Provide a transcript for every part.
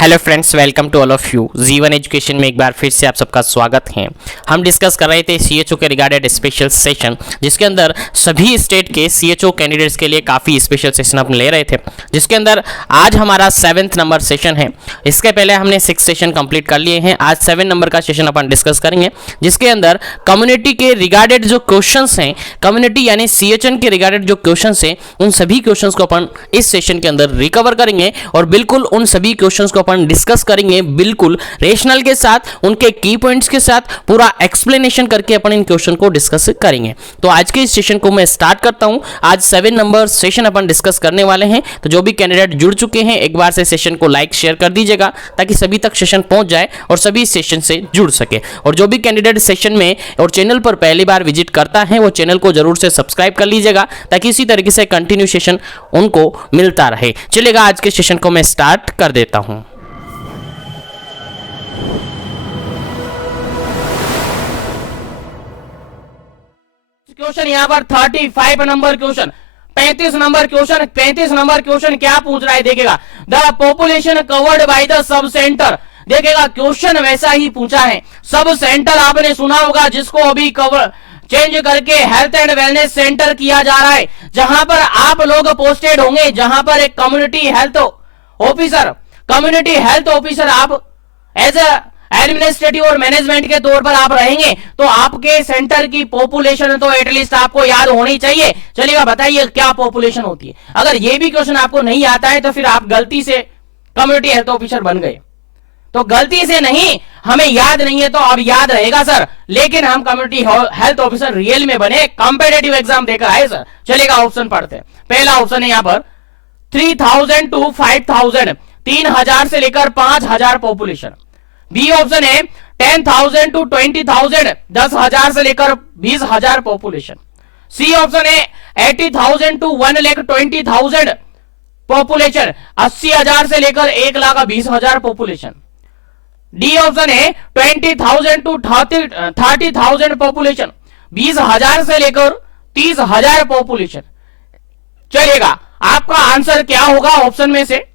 Hello friends, welcome to all of you. Jeevan education में एक बार फिर से आप सबका स्वागत है। हम डिस्कस कर रहे थे सीएचओ के रिगार्डेड स्पेशल सेशन, जिसके अंदर सभी स्टेट के सीएचओ कैंडिडेट्स के लिए काफ़ी स्पेशल सेशन हम ले रहे थे, जिसके अंदर आज हमारा 7th नंबर सेशन है। इसके पहले हमने 6 सेशन कंप्लीट कर लिए हैं। आज 7 नंबर का सेशन अपन डिस्कस करेंगे, जिसके अंदर कम्युनिटी के रिगार्डेड जो क्वेश्चंस हैं, कम्युनिटी यानी सीएचएन के रिगार्डेड जो क्वेश्चंस हैं, उन सभी क्वेश्चंस को अपन इस सेशन के अंदर रिकवर करेंगे और बिल्कुल उन सभी क्वेश्चंस को अपन डिस्कस करेंगे, बिल्कुल रेशनल के साथ, उनके की पॉइंट्स के साथ पूरा एक्सप्लेनेशन करके अपन इन क्वेश्चन को डिस्कस करेंगे। तो आज के इस सेशन को मैं स्टार्ट करता हूं। आज 7 नंबर सेशन अपन डिस्कस करने वाले हैं। तो जो भी कैंडिडेट जुड़ चुके हैं, एक बार से सेशन को लाइक शेयर कर दीजिएगा, ताकि सभी तक सेशन पहुंच जाए और सभी सेशन से जुड़ सके। और जो भी कैंडिडेट सेशन में और चैनल पर पहली बार विजिट करता है, वो चैनल को जरूर से सब्सक्राइब कर लीजिएगा, ताकि इसी तरीके से कंटिन्यू सेशन उनको मिलता रहे। चलेगा, आज के सेशन को मैं स्टार्ट कर देता हूं। क्वेश्चन यहाँ पर 35 number question, 35 number question, 35 number question क्या पूछ रहा है देखिएगा। The population covered by the sub centre. देखिएगा, क्वेश्चन वैसा ही पूछा है। सब सेंटर आपने सुना होगा, जिसको अभी कवर चेंज करके हेल्थ एंड वेलनेस सेंटर किया जा रहा है, जहां पर आप लोग पोस्टेड होंगे, जहां पर एक कम्युनिटी हेल्थ ऑफिसर आप एज एडमिनिस्ट्रेटिव और मैनेजमेंट के तौर पर आप रहेंगे। तो आपके सेंटर की पॉपुलेशन तो एटलीस्ट आपको याद होनी चाहिए। चलिएगा, बताइए क्या पॉपुलेशन होती है। अगर ये भी क्वेश्चन आपको नहीं आता है तो फिर आप गलती से कम्युनिटी हेल्थ ऑफिसर बन गए। तो गलती से नहीं, हमें याद नहीं है तो अब याद रहेगा सर, लेकिन हम कम्युनिटी हेल्थ ऑफिसर रियल में बने, कॉम्पिटिटिव एग्जाम देकर आए सर। चलेगा, ऑप्शन पढ़ते हैं। पहला ऑप्शन है यहाँ पर 3000 टू 5000, 3000 से लेकर 5000 पॉपुलेशन। बी ऑप्शन है 10,000 टू 20,000, 10,000 से लेकर 20,000 पॉपुलेशन। सी ऑप्शन है 80,000 टू 1,20,000 पॉपुलेशन, 80,000 से लेकर 1,20,000 पॉपुलेशन। डी ऑप्शन है 20,000 टू 30,000 पॉपुलेशन, 20,000 से लेकर 30,000 पॉपुलेशन। चलिएगा, आपका आंसर क्या होगा ऑप्शन में से?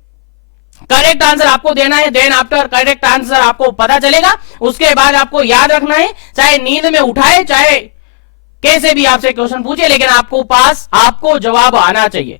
करेक्ट आंसर आपको देना है। देन आफ्टर करेक्ट आंसर आपको पता चलेगा, उसके बाद आपको याद रखना है, चाहे नींद में उठाए, चाहे कैसे भी आपसे क्वेश्चन पूछे, लेकिन आपको जवाब आना चाहिए।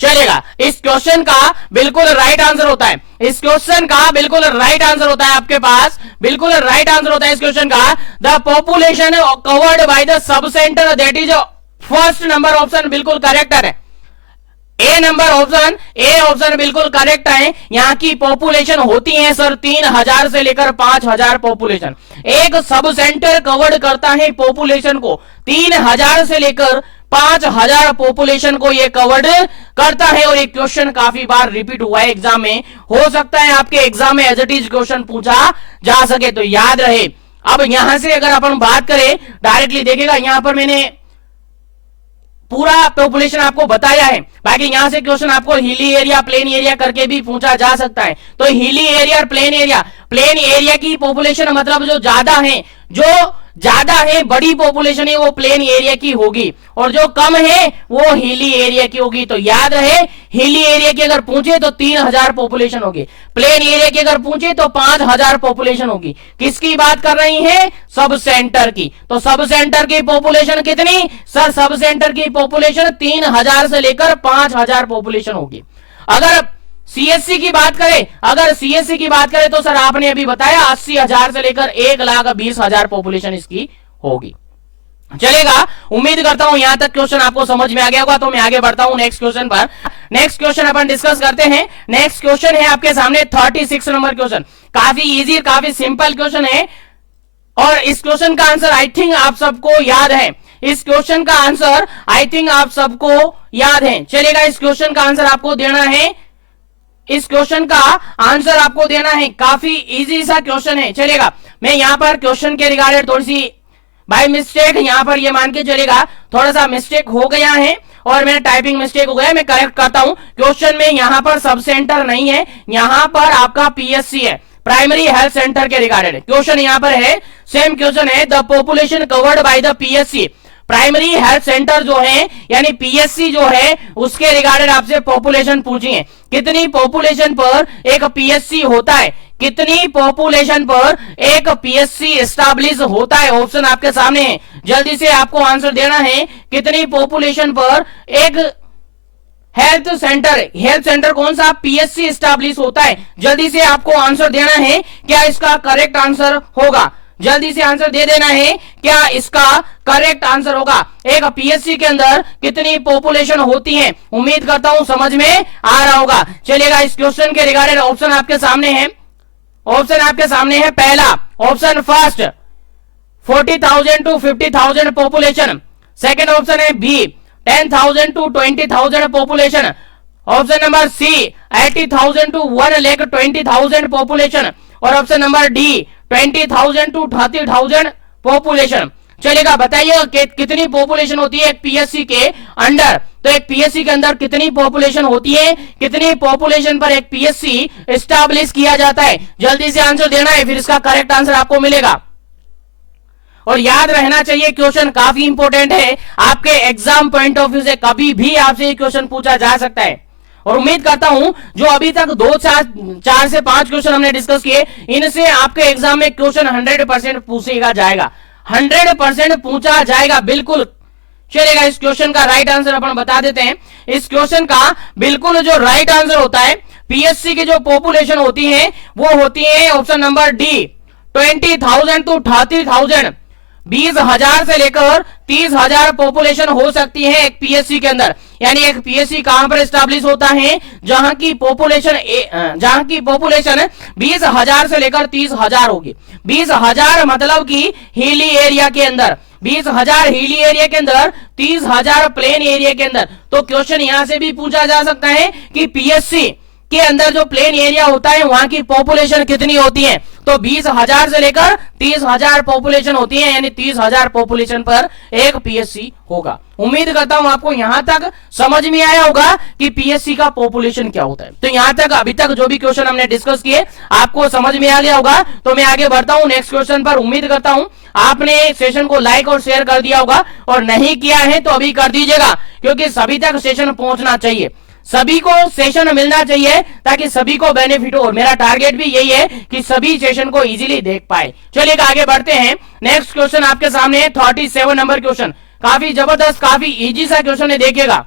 चलेगा, इस क्वेश्चन का बिल्कुल राइट आंसर होता है। इस क्वेश्चन का बिल्कुल राइट आंसर होता है, आपके पास बिल्कुल राइट आंसर होता है इस क्वेश्चन का। The population covered by the sub centre, that is first number option बिल्कुल करेक्ट है। ए नंबर ऑप्शन, ए ऑप्शन बिल्कुल करेक्ट है। यहाँ की पॉपुलेशन होती है सर 3000 से लेकर 5000 पॉपुलेशन। एक सब सेंटर कवर्ड करता है पॉपुलेशन को 3000 से लेकर 5000 पॉपुलेशन को ये कवर्ड करता है। और ये क्वेश्चन काफी बार रिपीट हुआ है एग्जाम में, हो सकता है आपके एग्जाम में एज इट इज क्वेश्चन पूछा जा सके, तो याद रहे। अब यहां से अगर अपन बात करें डायरेक्टली, देखिएगा यहां पर मैंने पूरा पॉपुलेशन आपको बताया है। बाकी यहां से क्वेश्चन आपको हिली एरिया, प्लेन एरिया करके भी पूछा जा सकता है। तो हिली एरिया और प्लेन एरिया की पॉपुलेशन मतलब जो ज्यादा है, बड़ी पॉपुलेशन है, वो प्लेन एरिया की होगी, और जो कम है वो हिली एरिया की होगी। तो याद रहे, हिली एरिया की अगर पूछे तो 3000 पॉपुलेशन होगी, प्लेन एरिया की अगर पूछे तो 5000 पॉपुलेशन होगी। किसकी बात कर रही है? सब सेंटर की। तो सब सेंटर की पॉपुलेशन कितनी सर? सब सेंटर की पॉपुलेशन 3000 से लेकर 5000 पॉपुलेशन होगी। अगर सीएससी की बात करें तो सर आपने अभी बताया 80,000 से लेकर 1,20,000 पॉपुलेशन इसकी होगी। चलेगा, उम्मीद करता हूं यहां तक क्वेश्चन आपको समझ में आ गया होगा। तो मैं आगे बढ़ता हूं नेक्स्ट क्वेश्चन पर। नेक्स्ट क्वेश्चन अपन डिस्कस करते हैं। नेक्स्ट क्वेश्चन है आपके सामने 36 नंबर क्वेश्चन। काफी इजी, काफी सिंपल क्वेश्चन है, और इस क्वेश्चन का आंसर आई थिंक आप सबको याद है। इस क्वेश्चन का आंसर आई थिंक आप सबको याद है। चलेगा, इस क्वेश्चन का आंसर आपको देना है। इस क्वेश्चन का आंसर आपको देना है, काफी इजी सा क्वेश्चन है। चलेगा, मैं यहां पर क्वेश्चन के रिगार्डेड थोड़ी सी बाय मिस्टेक यहां पर ये मान के चलेगा, थोड़ा सा मिस्टेक हो गया है और मेरा टाइपिंग मिस्टेक हो गया, मैं करेक्ट करता हूं। क्वेश्चन में यहां पर सब सेंटर नहीं है, यहां पर आपका पीएससी है, प्राइमरी हेल्थ सेंटर के रिगार्डेड क्वेश्चन यहां पर है। सेम क्वेश्चन है, the population covered by the PSC primary health centre जो है यानी पीएससी जो है उसके रिगार्डेड आपसे पॉपुलेशन पूछी है, कितनी पॉपुलेशन पर एक पीएससी होता है, कितनी पॉपुलेशन पर एक पीएससी एस्टैब्लिश होता है। ऑप्शन आपके सामने है, जल्दी से आपको आंसर देना है, कितनी पॉपुलेशन पर एक हेल्थ सेंटर कौन सा पीएससी एस्टैब्लिश होता है। जल्दी से आपको आंसर देना है, क्या इसका करेक्ट आंसर होगा, जल्दी से आंसर दे देना है, क्या इसका करेक्ट आंसर होगा। एक पीएससी के अंदर कितनी पॉपुलेशन होती है, उम्मीद करता हूं समझ में आ रहा होगा। चलिएगा इस क्वेश्चन के रिगार्डेड ऑप्शन आपके सामने है, ऑप्शन आपके सामने है, पहला option first 40,000 to 50,000 population, second option है B 10,000 to 20,000 population, option number C 80,000 to 1,20,000 population और option number D 20,000 to 30,000 population. चलेगा बताइए कितनी पॉपुलेशन होती है एक पीएससी के अंडर, तो एक पीएससी के अंदर कितनी पॉपुलेशन होती है, कितनी पॉपुलेशन पर एक पीएससी एस्टैब्लिश किया जाता है। जल्दी से आंसर देना है, फिर इसका करेक्ट आंसर आपको मिलेगा। और याद रहना चाहिए क्वेश्चन काफी इंपॉर्टेंट है, आपके एग्जाम पॉइंट ऑफ व्यू से कभी भी आपसे ये क्वेश्चन पूछा जा सकता है। और उम्मीद करता हूं जो अभी तक 4 से 5 क्वेश्चन हमने डिस्कस किए, इनसे आपके एग्जाम में क्वेश्चन 100% पूछेगा जाएगा, 100% पूछा जाएगा, बिल्कुल। चलेगा इस क्वेश्चन का राइट आंसर अपन बता देते हैं। इस क्वेश्चन का बिल्कुल जो राइट आंसर होता है, पीएससी की जो पॉपुलेशन होती है वो होती है ऑप्शन नंबर डी 20,000 to 30,000, 20,000 से लेकर 30,000 पॉपुलेशन हो सकती है एक पीएससी के अंदर। यानी एक पीएससी कहां पर एस्टैब्लिश होता है, जहां की पॉपुलेशन 20,000 से लेकर 30,000 होगी। 20,000 मतलब कि हिली एरिया के अंदर, 20,000 हिली एरिया के अंदर, 30,000 प्लेन एरिया के अंदर। तो क्वेश्चन यहां से भी पूछा जा सकता है कि पीएससी के अंदर जो प्लेन एरिया होता है वहां की पॉपुलेशन कितनी होती है, तो 20,000 से लेकर 30,000 पॉपुलेशन होती है, यानी 30,000 पॉपुलेशन पर एक पीएससी होगा। उम्मीद करता हूं आपको यहां तक समझ में आया होगा कि पीएससी का पॉपुलेशन क्या होता है। तो यहां तक अभी तक जो भी क्वेश्चन हमने डिस्कस किए आपको समझ में आ गया होगा। तो मैं आगे बढ़ता हूं नेक्स्ट क्वेश्चन पर। उम्मीद करता हूं आपने सेशन को लाइक और शेयर कर दिया होगा, और नहीं किया है तो अभी कर दीजिएगा, क्योंकि सभी तक सेशन पहुंचना चाहिए, सभी को सेशन मिलना चाहिए ताकि सभी को बेनिफिट हो। और मेरा टारगेट भी यही है कि सभी सेशन को इजीली देख पाए। चलिए आगे बढ़ते हैं। नेक्स्ट क्वेश्चन आपके सामने है 37 नंबर क्वेश्चन, काफी जबरदस्त काफी इजी सा क्वेश्चन है, देखिएगा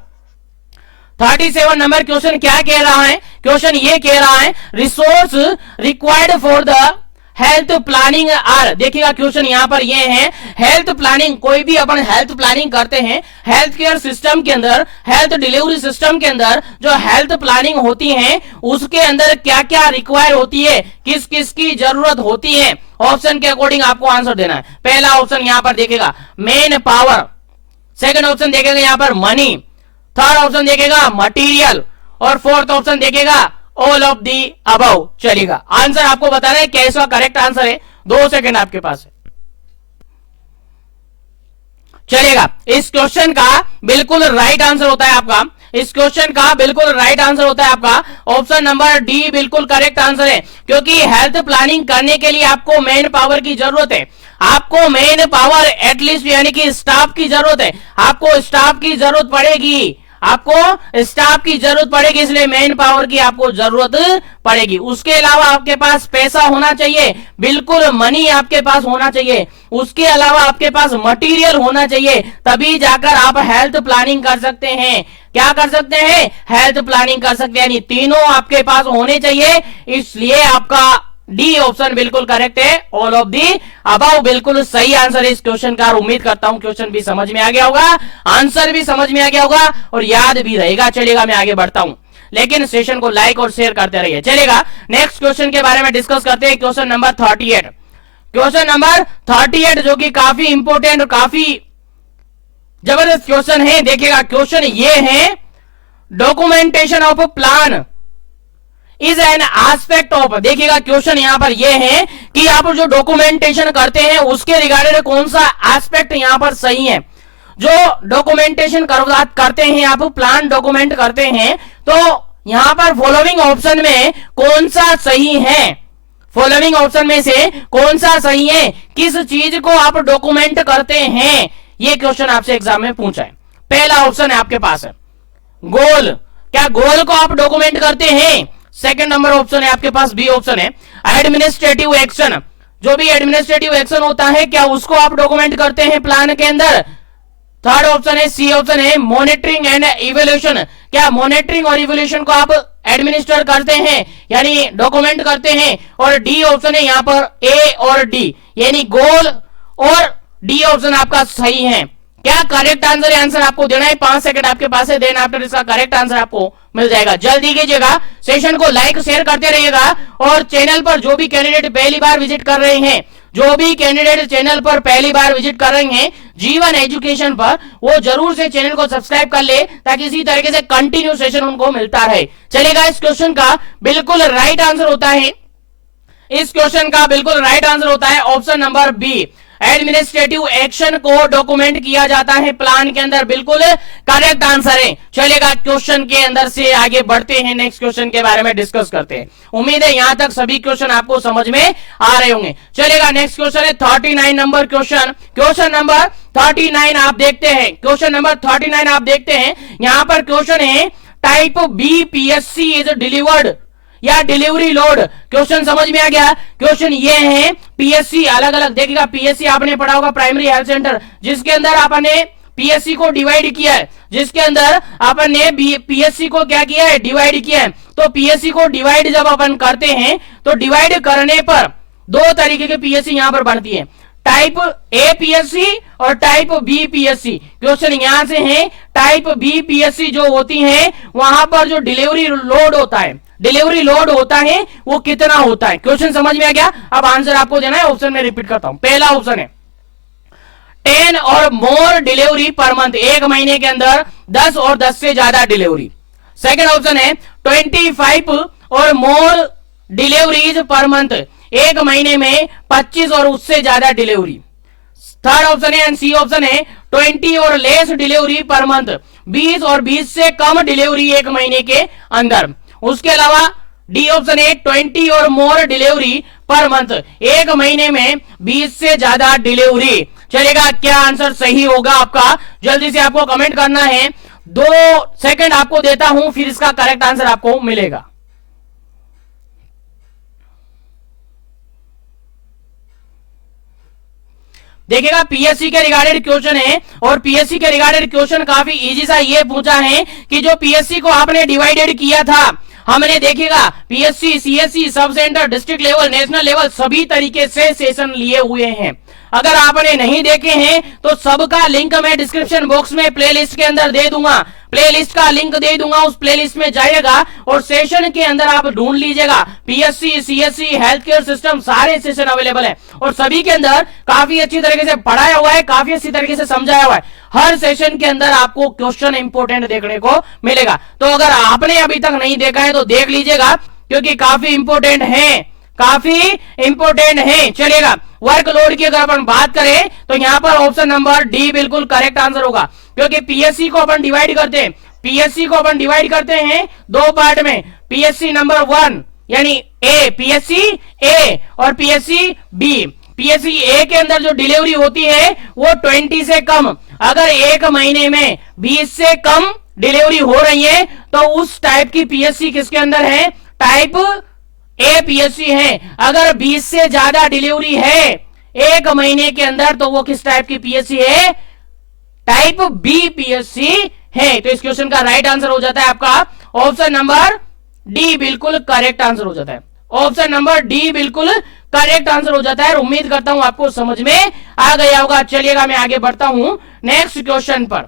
37 नंबर क्वेश्चन क्या कह रहा है। क्वेश्चन ये कह रहा है resource required for the health planning are. देखिएगा क्वेश्चन यहां पर ये है, हेल्थ प्लानिंग, कोई भी अपन हेल्थ प्लानिंग करते हैं, हेल्थ केयर सिस्टम के अंदर, हेल्थ डिलीवरी सिस्टम के अंदर जो हेल्थ प्लानिंग होती है उसके अंदर क्या क्या रिक्वायर होती है, किस किस की जरूरत होती है। ऑप्शन के अकॉर्डिंग आपको आंसर देना है। पहला ऑप्शन यहां पर देखेगा मैन पावर, सेकंड ऑप्शन देखेगा यहां पर मनी, थर्ड ऑप्शन देखेगा मटीरियल, और फोर्थ ऑप्शन देखेगा ऑल ऑफ दी अबव। चलेगा आंसर आपको बताना है क्या इसका करेक्ट आंसर है, 2 सेकंड आपके पास है। चलेगा इस क्वेश्चन का बिल्कुल राइट आंसर होता है आपका, इस क्वेश्चन का बिल्कुल राइट आंसर होता है आपका ऑप्शन नंबर डी बिल्कुल करेक्ट आंसर है। क्योंकि हेल्थ प्लानिंग करने के लिए आपको मैन पावर की जरूरत है, आपको मैन पावर एटलीस्ट यानी कि स्टाफ की जरूरत है, आपको स्टाफ की जरूरत पड़ेगी, आपको स्टाफ की जरूरत पड़ेगी, इसलिए मैन पावर की आपको जरूरत पड़ेगी। उसके अलावा आपके पास पैसा होना चाहिए, बिल्कुल मनी आपके पास होना चाहिए, उसके अलावा आपके पास मटेरियल होना चाहिए, तभी जाकर आप हेल्थ प्लानिंग कर सकते हैं। क्या कर सकते हैं, हेल्थ प्लानिंग कर सकते हैं, यानी तीनों आपके पास होने चाहिए, इसलिए आपका डी ऑप्शन बिल्कुल करेक्ट है, ऑल ऑफ दी अबव बिल्कुल सही आंसर है इस क्वेश्चन का। उम्मीद करता हूं क्वेश्चन भी समझ में आ गया होगा, आंसर भी समझ में आ गया होगा और याद भी रहेगा। चलेगा मैं आगे बढ़ता हूं, लेकिन सेशन को लाइक और शेयर करते रहिए। चलेगा नेक्स्ट क्वेश्चन के बारे में डिस्कस करते हैं, क्वेश्चन नंबर 38। क्वेश्चन नंबर 38 जो कि काफी इंपोर्टेंट और काफी जबरदस्त क्वेश्चन है। देखिएगा क्वेश्चन ये है, documentation of plan is an aspect of. देखिएगा क्वेश्चन यहां पर यह है कि आप जो डॉक्यूमेंटेशन करते हैं उसके रिगार्डेड कौन सा एस्पेक्ट यहां पर सही है। जो डॉक्यूमेंटेशन करते हैं आप, प्लान डॉक्यूमेंट करते हैं, तो यहां पर फॉलोइंग ऑप्शन में कौन सा सही है, फॉलोइंग ऑप्शन में से कौन सा सही है, किस चीज को आप डॉक्यूमेंट करते हैं, ये क्वेश्चन आपसे एग्जाम में पूछा है। पहला ऑप्शन है आपके पास है गोल, क्या गोल को आप डॉक्यूमेंट करते हैं? सेकंड नंबर ऑप्शन है आपके पास, बी ऑप्शन है एडमिनिस्ट्रेटिव एक्शन, जो भी एडमिनिस्ट्रेटिव एक्शन होता है क्या उसको आप डॉक्यूमेंट करते हैं प्लान के अंदर? थर्ड ऑप्शन है, सी ऑप्शन है मॉनिटरिंग एंड इवैल्यूएशन, क्या मॉनिटरिंग और इवैल्यूएशन को आप एडमिनिस्टर करते हैं यानी डॉक्यूमेंट करते हैं? और डी ऑप्शन है यहां पर ए और डी, यानी गोल और डी ऑप्शन आपका सही है। क्या करेक्ट आंसर है? आंसर आपको देना है, 5 सेकंड आपके पास है, देन आफ्टर इसका करेक्ट आंसर आपको मिल जाएगा। जल्दी कीजिएगा, सेशन को लाइक शेयर करते रहिएगा और चैनल पर जो भी कैंडिडेट पहली बार विजिट कर रहे हैं, जो भी कैंडिडेट चैनल पर पहली बार विजिट कर रहे हैं जीवन एजुकेशन पर, वो जरूर से चैनल को सब्सक्राइब कर ले ताकि इसी तरीके से कंटिन्यू सेशन उनको मिलता रहे। चलेगा, इस क्वेश्चन का बिल्कुल राइट आंसर होता है, इस क्वेश्चन का बिल्कुल राइट आंसर होता है option number B, administrative action को डॉक्यूमेंट किया जाता है प्लान के अंदर, बिल्कुल करेक्ट आंसर है। चलेगा, क्वेश्चन के अंदर से आगे बढ़ते हैं, नेक्स्ट क्वेश्चन के बारे में डिस्कस करते हैं। उम्मीद है यहां तक सभी क्वेश्चन आपको समझ में आ रहे होंगे। चलेगा, नेक्स्ट क्वेश्चन है 39 नंबर क्वेश्चन। क्वेश्चन नंबर 39 आप देखते हैं, क्वेश्चन नंबर 39 आप देखते हैं, यहां पर क्वेश्चन है type B PSC is delivered या डिलीवरी लोड। क्वेश्चन समझ में आ गया? क्वेश्चन ये है पीएससी, अलग अलग देखिएगा, पीएससी आपने पढ़ा होगा प्राइमरी हेल्थ सेंटर, जिसके अंदर आपने पीएससी को डिवाइड किया है, जिसके अंदर आपने पीएससी को क्या किया है? डिवाइड किया है। तो पीएससी को डिवाइड जब अपन करते हैं तो डिवाइड करने पर दो तरीके के पीएससी यहां पर बनती है, टाइप ए पीएससी और टाइप बी पीएससी। क्वेश्चन यहां से है टाइप बी पीएससी जो होती है वहां पर जो डिलीवरी लोड होता है, डिलीवरी लोड होता है वो कितना होता है? क्वेश्चन समझ में आ गया? अब आंसर आपको देना है, ऑप्शन में रिपीट करता हूं। पहला ऑप्शन है 10 और मोर डिलीवरी पर मंथ, एक महीने के अंदर 10 और 10 से ज्यादा डिलीवरी। सेकंड ऑप्शन है 25 और मोर डिलीवरीज पर मंथ, एक महीने में 25 और उससे ज्यादा डिलीवरी। थर्ड ऑप्शन है सी ऑप्शन है 20 और लेस डिलीवरी पर मंथ, 20 और 20 से कम डिलीवरी एक महीने के अंदर। उसके अलावा डी ऑप्शन है 20 और मोर डिलीवरी पर मंथ, एक महीने में 20 से ज्यादा डिलीवरी। चलेगा, क्या आंसर सही होगा आपका? जल्दी से आपको कमेंट करना है, 2 सेकंड आपको देता हूं, फिर इसका करेक्ट आंसर आपको मिलेगा। देखिएगा, पीएससी के रिगार्डेड क्वेश्चन है और पीएससी के रिगार्डेड क्वेश्चन काफी इजी सा ये पूछा है कि जो पीएससी को आपने डिवाइडेड किया था, हमने देखिएगा PSC, CSC, sub centre, district level, national level, सभी तरीके से सेशन लिए हुए हैं। अगर आपने नहीं देखे हैं तो सबका लिंक मैं डिस्क्रिप्शन बॉक्स में प्लेलिस्ट के अंदर दे दूंगा, प्लेलिस्ट का लिंक दे दूंगा, उस प्लेलिस्ट में जाइएगा और सेशन के अंदर आप ढूंढ लीजिएगा। PSC, CSC, health care system, सारे सेशन अवेलेबल है और सभी के अंदर काफी अच्छी तरीके से पढ़ाया हुआ है, काफी अच्छी तरीके से समझाया हुआ है। हर सेशन के अंदर आपको क्वेश्चन इंपोर्टेंट देखने को मिलेगा। तो अगर आपने अभी तक नहीं देखा है तो देख लीजिएगा, क्योंकि काफी इंपोर्टेंट है, काफी इंपोर्टेंट है। चलिएगा, वर्कलोड की अगर अपन बात करें तो यहां पर ऑप्शन नंबर डी बिल्कुल करेक्ट आंसर होगा, क्योंकि पीएससी को अपन डिवाइड करते हैं, पीएससी को अपन डिवाइड करते हैं 2 पार्ट में, पीएससी नंबर 1 यानी ए, पीएससी ए और पीएससी बी। पीएससी ए के अंदर जो डिलीवरी होती है वो 20 से कम, अगर एक महीने में 20 से कम डिलीवरी हो रही है तो उस टाइप की पीएससी किसके अंदर है? टाइप ए पीएससी है। अगर 20 से ज्यादा डिलीवरी है एक महीने के अंदर तो वो किस टाइप की पीएससी है? टाइप बी पीएससी है। तो इस क्वेश्चन का राइट आंसर हो जाता है आपका ऑप्शन नंबर डी, बिल्कुल करेक्ट आंसर हो जाता है। ऑप्शन नंबर डी बिल्कुल करेक्ट आंसर हो जाता है। उम्मीद करता हूं आपको समझ में आ गया होगा। चलिएगा, मैं आगे बढ़ता हूं नेक्स्ट क्वेश्चन पर,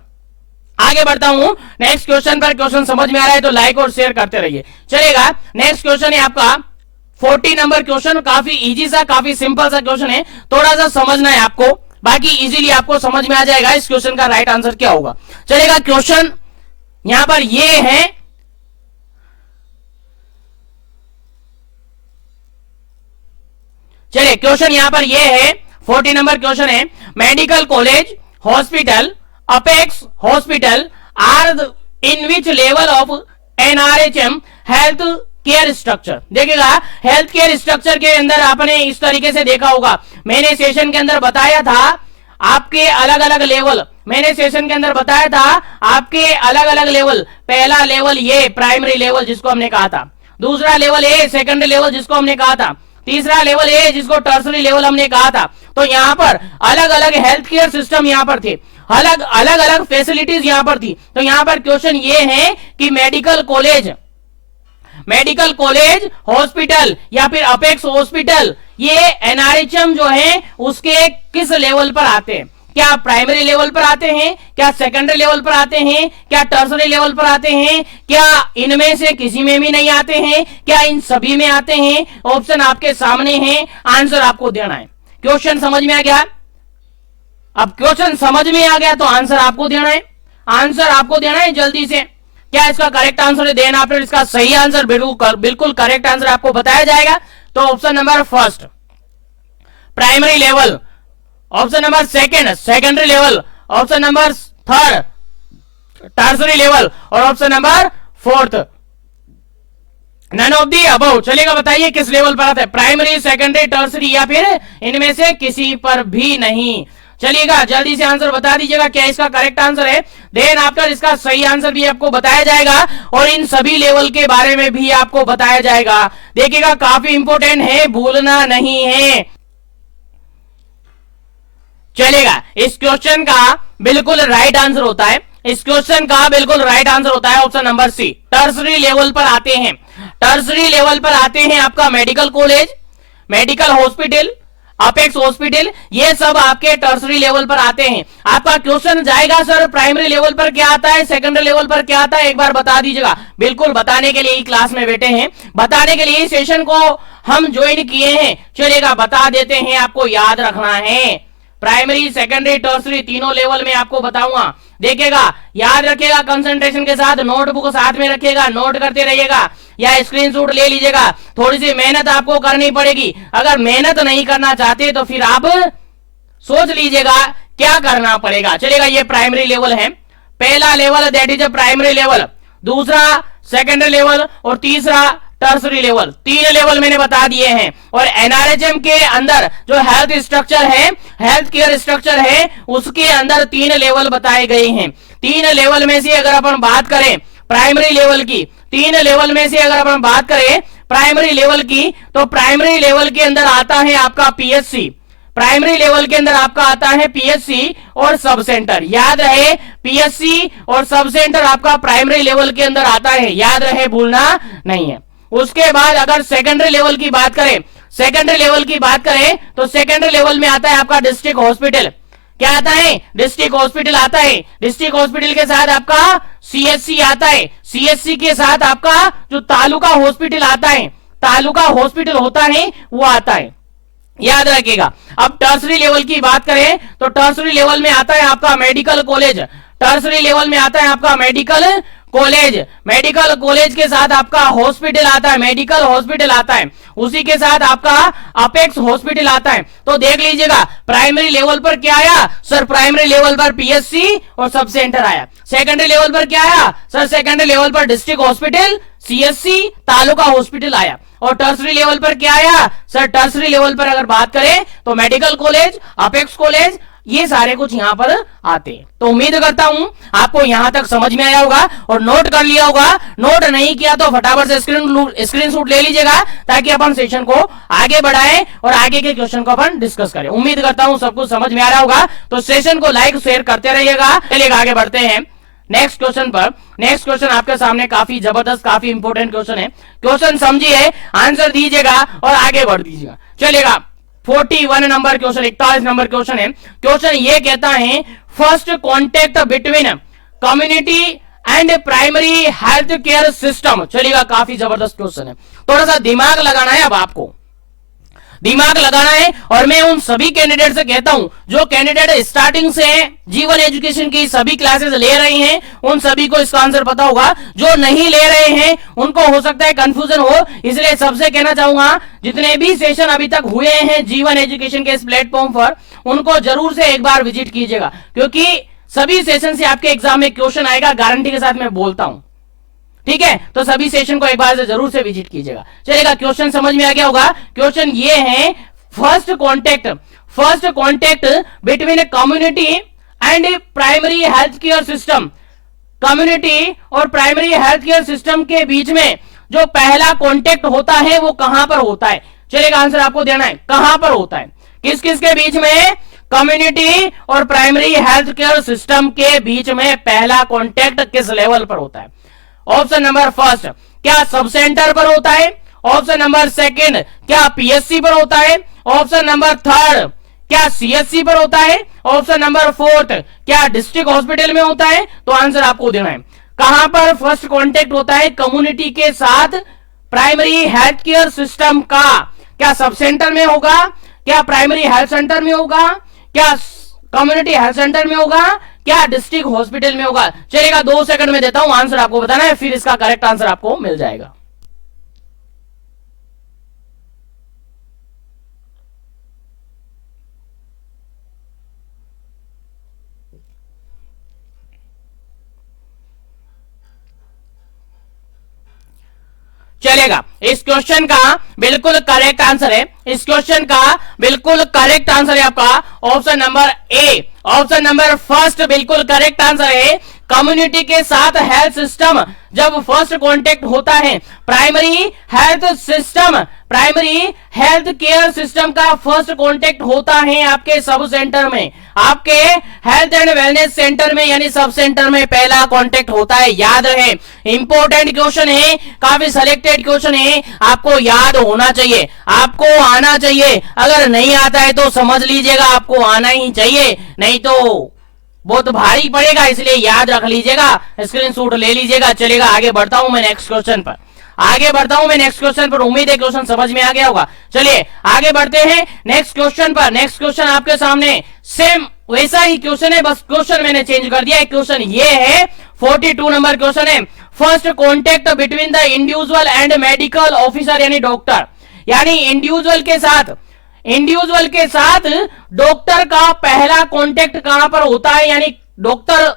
आगे बढ़ता हूं नेक्स्ट क्वेश्चन पर। क्वेश्चन समझ में आ रहा है तो लाइक और शेयर करते रहिए। चलेगा, नेक्स्ट क्वेश्चन है आपका 40 नंबर क्वेश्चन। काफी इजी सा, काफी सिंपल सा क्वेश्चन है, थोड़ा सा समझना है आपको, बाकी इजीली आपको समझ में आ जाएगा इस क्वेश्चन का राइट आंसर क्या होगा। चलेगा, क्वेश्चन यहां पर ये है, चलिए क्वेश्चन यहां पर ये है 40 नंबर क्वेश्चन है, medical college, hospital, apex hospital are in which level of NRHM health care structure. देखिएगा, हेल्थ केयर स्ट्रक्चर के अंदर आपने इस तरीके से देखा होगा, मैंने सेशन के अंदर बताया था आपके अलग अलग लेवल, मैंने सेशन के अंदर बताया था आपके अलग अलग लेवल, पहला लेवल ये प्राइमरी लेवल जिसको हमने कहा था, दूसरा लेवल ए सेकेंडरी लेवल जिसको हमने कहा था, तीसरा लेवल ए जिसको टर्सरी लेवल हमने कहा था। तो यहाँ पर अलग अलग हेल्थ केयर सिस्टम यहाँ पर थे, अलग अलग फैसिलिटीज यहाँ पर थी। तो यहाँ पर क्वेश्चन ये है कि मेडिकल कॉलेज हॉस्पिटल या फिर अपेक्स हॉस्पिटल ये एनआरएचएम जो है उसके किस लेवल पर आते हैं? क्या प्राइमरी लेवल पर आते हैं, क्या सेकेंडरी लेवल पर आते हैं, क्या टर्सरी लेवल पर आते हैं, क्या इनमें से किसी में भी नहीं आते हैं, क्या इन सभी में आते हैं? ऑप्शन आपके सामने है, आंसर आपको देना है। क्वेश्चन समझ में आ गया? अब क्वेश्चन समझ में आ गया तो आंसर आपको देना है, आंसर आपको देना है जल्दी से। क्या इसका करेक्ट आंसर है? देन आफ्टर इसका सही आंसर बिल्कुल करेक्ट आंसर आपको बताया जाएगा। तो option number first primary level, option number second secondary level, option number third tertiary level और option number fourth none of the above. चलेगा, बताइए किस लेवल पर आता है? प्राइमरी, सेकेंडरी, टर्सरी या फिर इनमें से किसी पर भी नहीं। चलिएगा, जल्दी से आंसर बता दीजिएगा क्या इसका करेक्ट आंसर है। देन आफ्टर इसका सही आंसर भी आपको बताया जाएगा और इन सभी लेवल के बारे में भी आपको बताया जाएगा। देखिएगा, काफी इंपोर्टेंट है, भूलना नहीं है। चलेगा, इस क्वेश्चन का बिल्कुल राइट आंसर होता है, इस क्वेश्चन का बिल्कुल राइट आंसर होता है option number C, tertiary level पर आते हैं। टर्सरी लेवल पर आते हैं आपका medical college, medical hospital, apex hospital, ये सब आपके टर्सरी लेवल पर आते हैं। आपका क्वेश्चन जाएगा सर प्राइमरी लेवल पर क्या आता है, सेकेंडरी लेवल पर क्या आता है, एक बार बता दीजिएगा। बिल्कुल बताने के लिए ही क्लास में बैठे हैं, बताने के लिए सेशन को हम ज्वाइन किए हैं। चलेगा, बता देते हैं, आपको याद रखना है। प्राइमरी, सेकेंडरी, टर्सरी तीनों लेवल में आपको बताऊंगा। देखिएगा, याद रखिएगा, कंसंट्रेशन के साथ नोटबुक साथ में रखिएगा, नोट करते रहिएगा या स्क्रीनशॉट ले लीजिएगा। थोड़ी सी मेहनत आपको करनी पड़ेगी। अगर मेहनत नहीं करना चाहते तो फिर आप सोच लीजिएगा क्या करना पड़ेगा। चलेगा, ये प्राइमरी लेवल है, पहला level that is primary level, दूसरा सेकेंडरी लेवल और तीसरा टर्सरी लेवल। तीन लेवल मैंने बता दिए हैं। और एनआरएचएम के अंदर जो हेल्थ स्ट्रक्चर है, हेल्थ केयर स्ट्रक्चर है, उसके अंदर तीन लेवल बताए गए हैं। तीन लेवल में से अगर अपन बात करें प्राइमरी लेवल की, तीन लेवल में से अगर अपन बात करें प्राइमरी लेवल की, तो प्राइमरी लेवल के अंदर आता है आपका पीएचसी, प्राइमरी लेवल के अंदर आपका आता है पीएचसी और सब सेंटर। याद रहे, पीएचसी और सब सेंटर आपका प्राइमरी लेवल के अंदर आता है, याद रहे, भूलना नहीं है। उसके बाद अगर सेकेंडरी लेवल की बात करें, सेकेंडरी लेवल की बात करें तो सेकेंडरी लेवल में आता है आपका डिस्ट्रिक्ट हॉस्पिटल। क्या आता है? डिस्ट्रिक्ट हॉस्पिटल आता है। डिस्ट्रिक्ट हॉस्पिटल के साथ आपका सीएचसी आता है, सीएचसी के साथ आपका जो तालुका हॉस्पिटल आता है, तालुका हॉस्पिटल होता है वो आता है, याद रखिएगा। अब टर्सरी लेवल की बात करें तो टर्सरी लेवल में आता है आपका मेडिकल कॉलेज, टर्सरी लेवल में आता है आपका मेडिकल कॉलेज, मेडिकल कॉलेज के साथ आपका हॉस्पिटल आता है, मेडिकल हॉस्पिटल आता है, उसी के साथ आपका अपेक्स हॉस्पिटल आता है। तो देख लीजिएगा, प्राइमरी लेवल पर क्या आया सर? प्राइमरी लेवल पर पीएचसी और सब सेंटर आया। सेकेंडरी लेवल पर क्या आया सर? सेकेंडरी लेवल पर district hospital, CHC, taluka hospital आया। और टर्सरी लेवल पर क्या आया सर? टर्सरी लेवल पर अगर बात करें तो मेडिकल कॉलेज, अपेक्स कॉलेज, ये सारे कुछ यहां पर आते हैं। तो उम्मीद करता हूं आपको यहां तक समझ में आया होगा और नोट कर लिया होगा। नोट नहीं किया तो फटाफट से स्क्रीनशॉट ले लीजिएगा ताकि अपन सेशन को आगे बढ़ाएं और आगे के क्वेश्चन को अपन डिस्कस करें। उम्मीद करता हूं सब कुछ समझ में आ रहा होगा। तो सेशन को लाइक शेयर करते रहिएगा। चलिए आगे बढ़ते हैं नेक्स्ट क्वेश्चन पर। नेक्स्ट क्वेश्चन आपके सामने काफी जबरदस्त, काफी इंपोर्टेंट क्वेश्चन है। क्वेश्चन समझिए, आंसर दीजिएगा और आगे बढ़ दीजिएगा। चलिएगा, 41 नंबर क्वेश्चन, 41 नंबर क्वेश्चन है। क्वेश्चन ये कहता है first contact between community and primary health care system. चलिएगा, काफी जबरदस्त क्वेश्चन है, थोड़ा सा दिमाग लगाना है। अब आपको दिमाग लगाना है और मैं उन सभी कैंडिडेट से कहता हूं जो कैंडिडेट स्टार्टिंग से जीवन एजुकेशन की सभी क्लासेस ले रहे हैं, उन सभी को इसका आंसर पता होगा। जो नहीं ले रहे हैं उनको हो सकता है कंफ्यूजन हो, इसलिए सबसे कहना चाहूंगा जितने भी सेशन अभी तक हुए हैं जीवन एजुकेशन के इस प्लेटफॉर्म पर, उनको जरूर से एक बार विजिट कीजिएगा, क्योंकि सभी सेशन से आपके एग्जाम में क्वेश्चन आएगा, गारंटी के साथ मैं बोलता हूं। ठीक है, तो सभी सेशन को एक बार से जरूर से विजिट कीजिएगा। चलेगा, क्वेश्चन समझ में आ गया होगा। क्वेश्चन ये है first contact between a community and primary health care system, community और प्राइमरी हेल्थ केयर सिस्टम के बीच में जो पहला कॉन्टेक्ट होता है वो कहां पर होता है? चलिएगा आंसर आपको देना है, कहां पर होता है, किस किस के बीच में? कम्युनिटी और प्राइमरी हेल्थ केयर सिस्टम के बीच में पहला कॉन्टेक्ट किस लेवल पर होता है? ऑप्शन नंबर फर्स्ट, क्या सब सेंटर पर होता है? ऑप्शन नंबर सेकंड, क्या पीएससी पर होता है? ऑप्शन नंबर थर्ड, क्या सीएससी पर होता है? ऑप्शन नंबर फोर्थ, क्या डिस्ट्रिक्ट हॉस्पिटल में होता है? तो आंसर आपको देना है, कहां पर फर्स्ट कॉन्टेक्ट होता है कम्युनिटी के साथ प्राइमरी हेल्थ केयर सिस्टम का? क्या सब सेंटर में होगा, क्या प्राइमरी हेल्थ सेंटर में होगा, क्या कम्युनिटी हेल्थ सेंटर में होगा, क्या डिस्ट्रिक्ट हॉस्पिटल में होगा? चलेगा 2 सेकंड में देता हूं, आंसर आपको बताना है, फिर इसका करेक्ट आंसर आपको मिल जाएगा। चलेगा, इस क्वेश्चन का बिल्कुल करेक्ट आंसर है, इस क्वेश्चन का बिल्कुल करेक्ट आंसर है आपका ऑप्शन नंबर ए। ऑप्शन नंबर फर्स्ट बिल्कुल करेक्ट आंसर है। कम्युनिटी के साथ हेल्थ सिस्टम जब फर्स्ट कांटेक्ट होता है, primary health system, primary health care system का फर्स्ट कांटेक्ट होता है आपके सब सेंटर में, आपके हेल्थ एंड वेलनेस सेंटर में, यानी सब सेंटर में पहला कांटेक्ट होता है। याद रहे, इंपॉर्टेंट क्वेश्चन है, काफी सिलेक्टेड क्वेश्चन है, आपको याद होना चाहिए, आपको आना चाहिए। अगर नहीं आता है तो समझ लीजिएगा आपको आना ही चाहिए, नहीं तो बहुत भारी पड़ेगा, इसलिए याद रख लीजिएगा, स्क्रीनशॉट ले लीजिएगा। चलेगा, आगे बढ़ता हूं मैं नेक्स्ट क्वेश्चन पर, आगे बढ़ता हूं मैं नेक्स्ट क्वेश्चन पर। उम्मीद है क्वेश्चन समझ में आ गया होगा। चलिए आगे बढ़ते हैं नेक्स्ट क्वेश्चन पर। नेक्स्ट क्वेश्चन आपके सामने सेम वैसा ही क्वेश्चन है, बस क्वेश्चन मैंने चेंज कर दिया है। क्वेश्चन ये है, 42 नंबर क्वेश्चन है, first contact between the individual and medical officer, यानी डॉक्टर, यानी इंडिविजुअल के साथ डॉक्टर का पहला कांटेक्ट कहां पर होता है, यानी डॉक्टर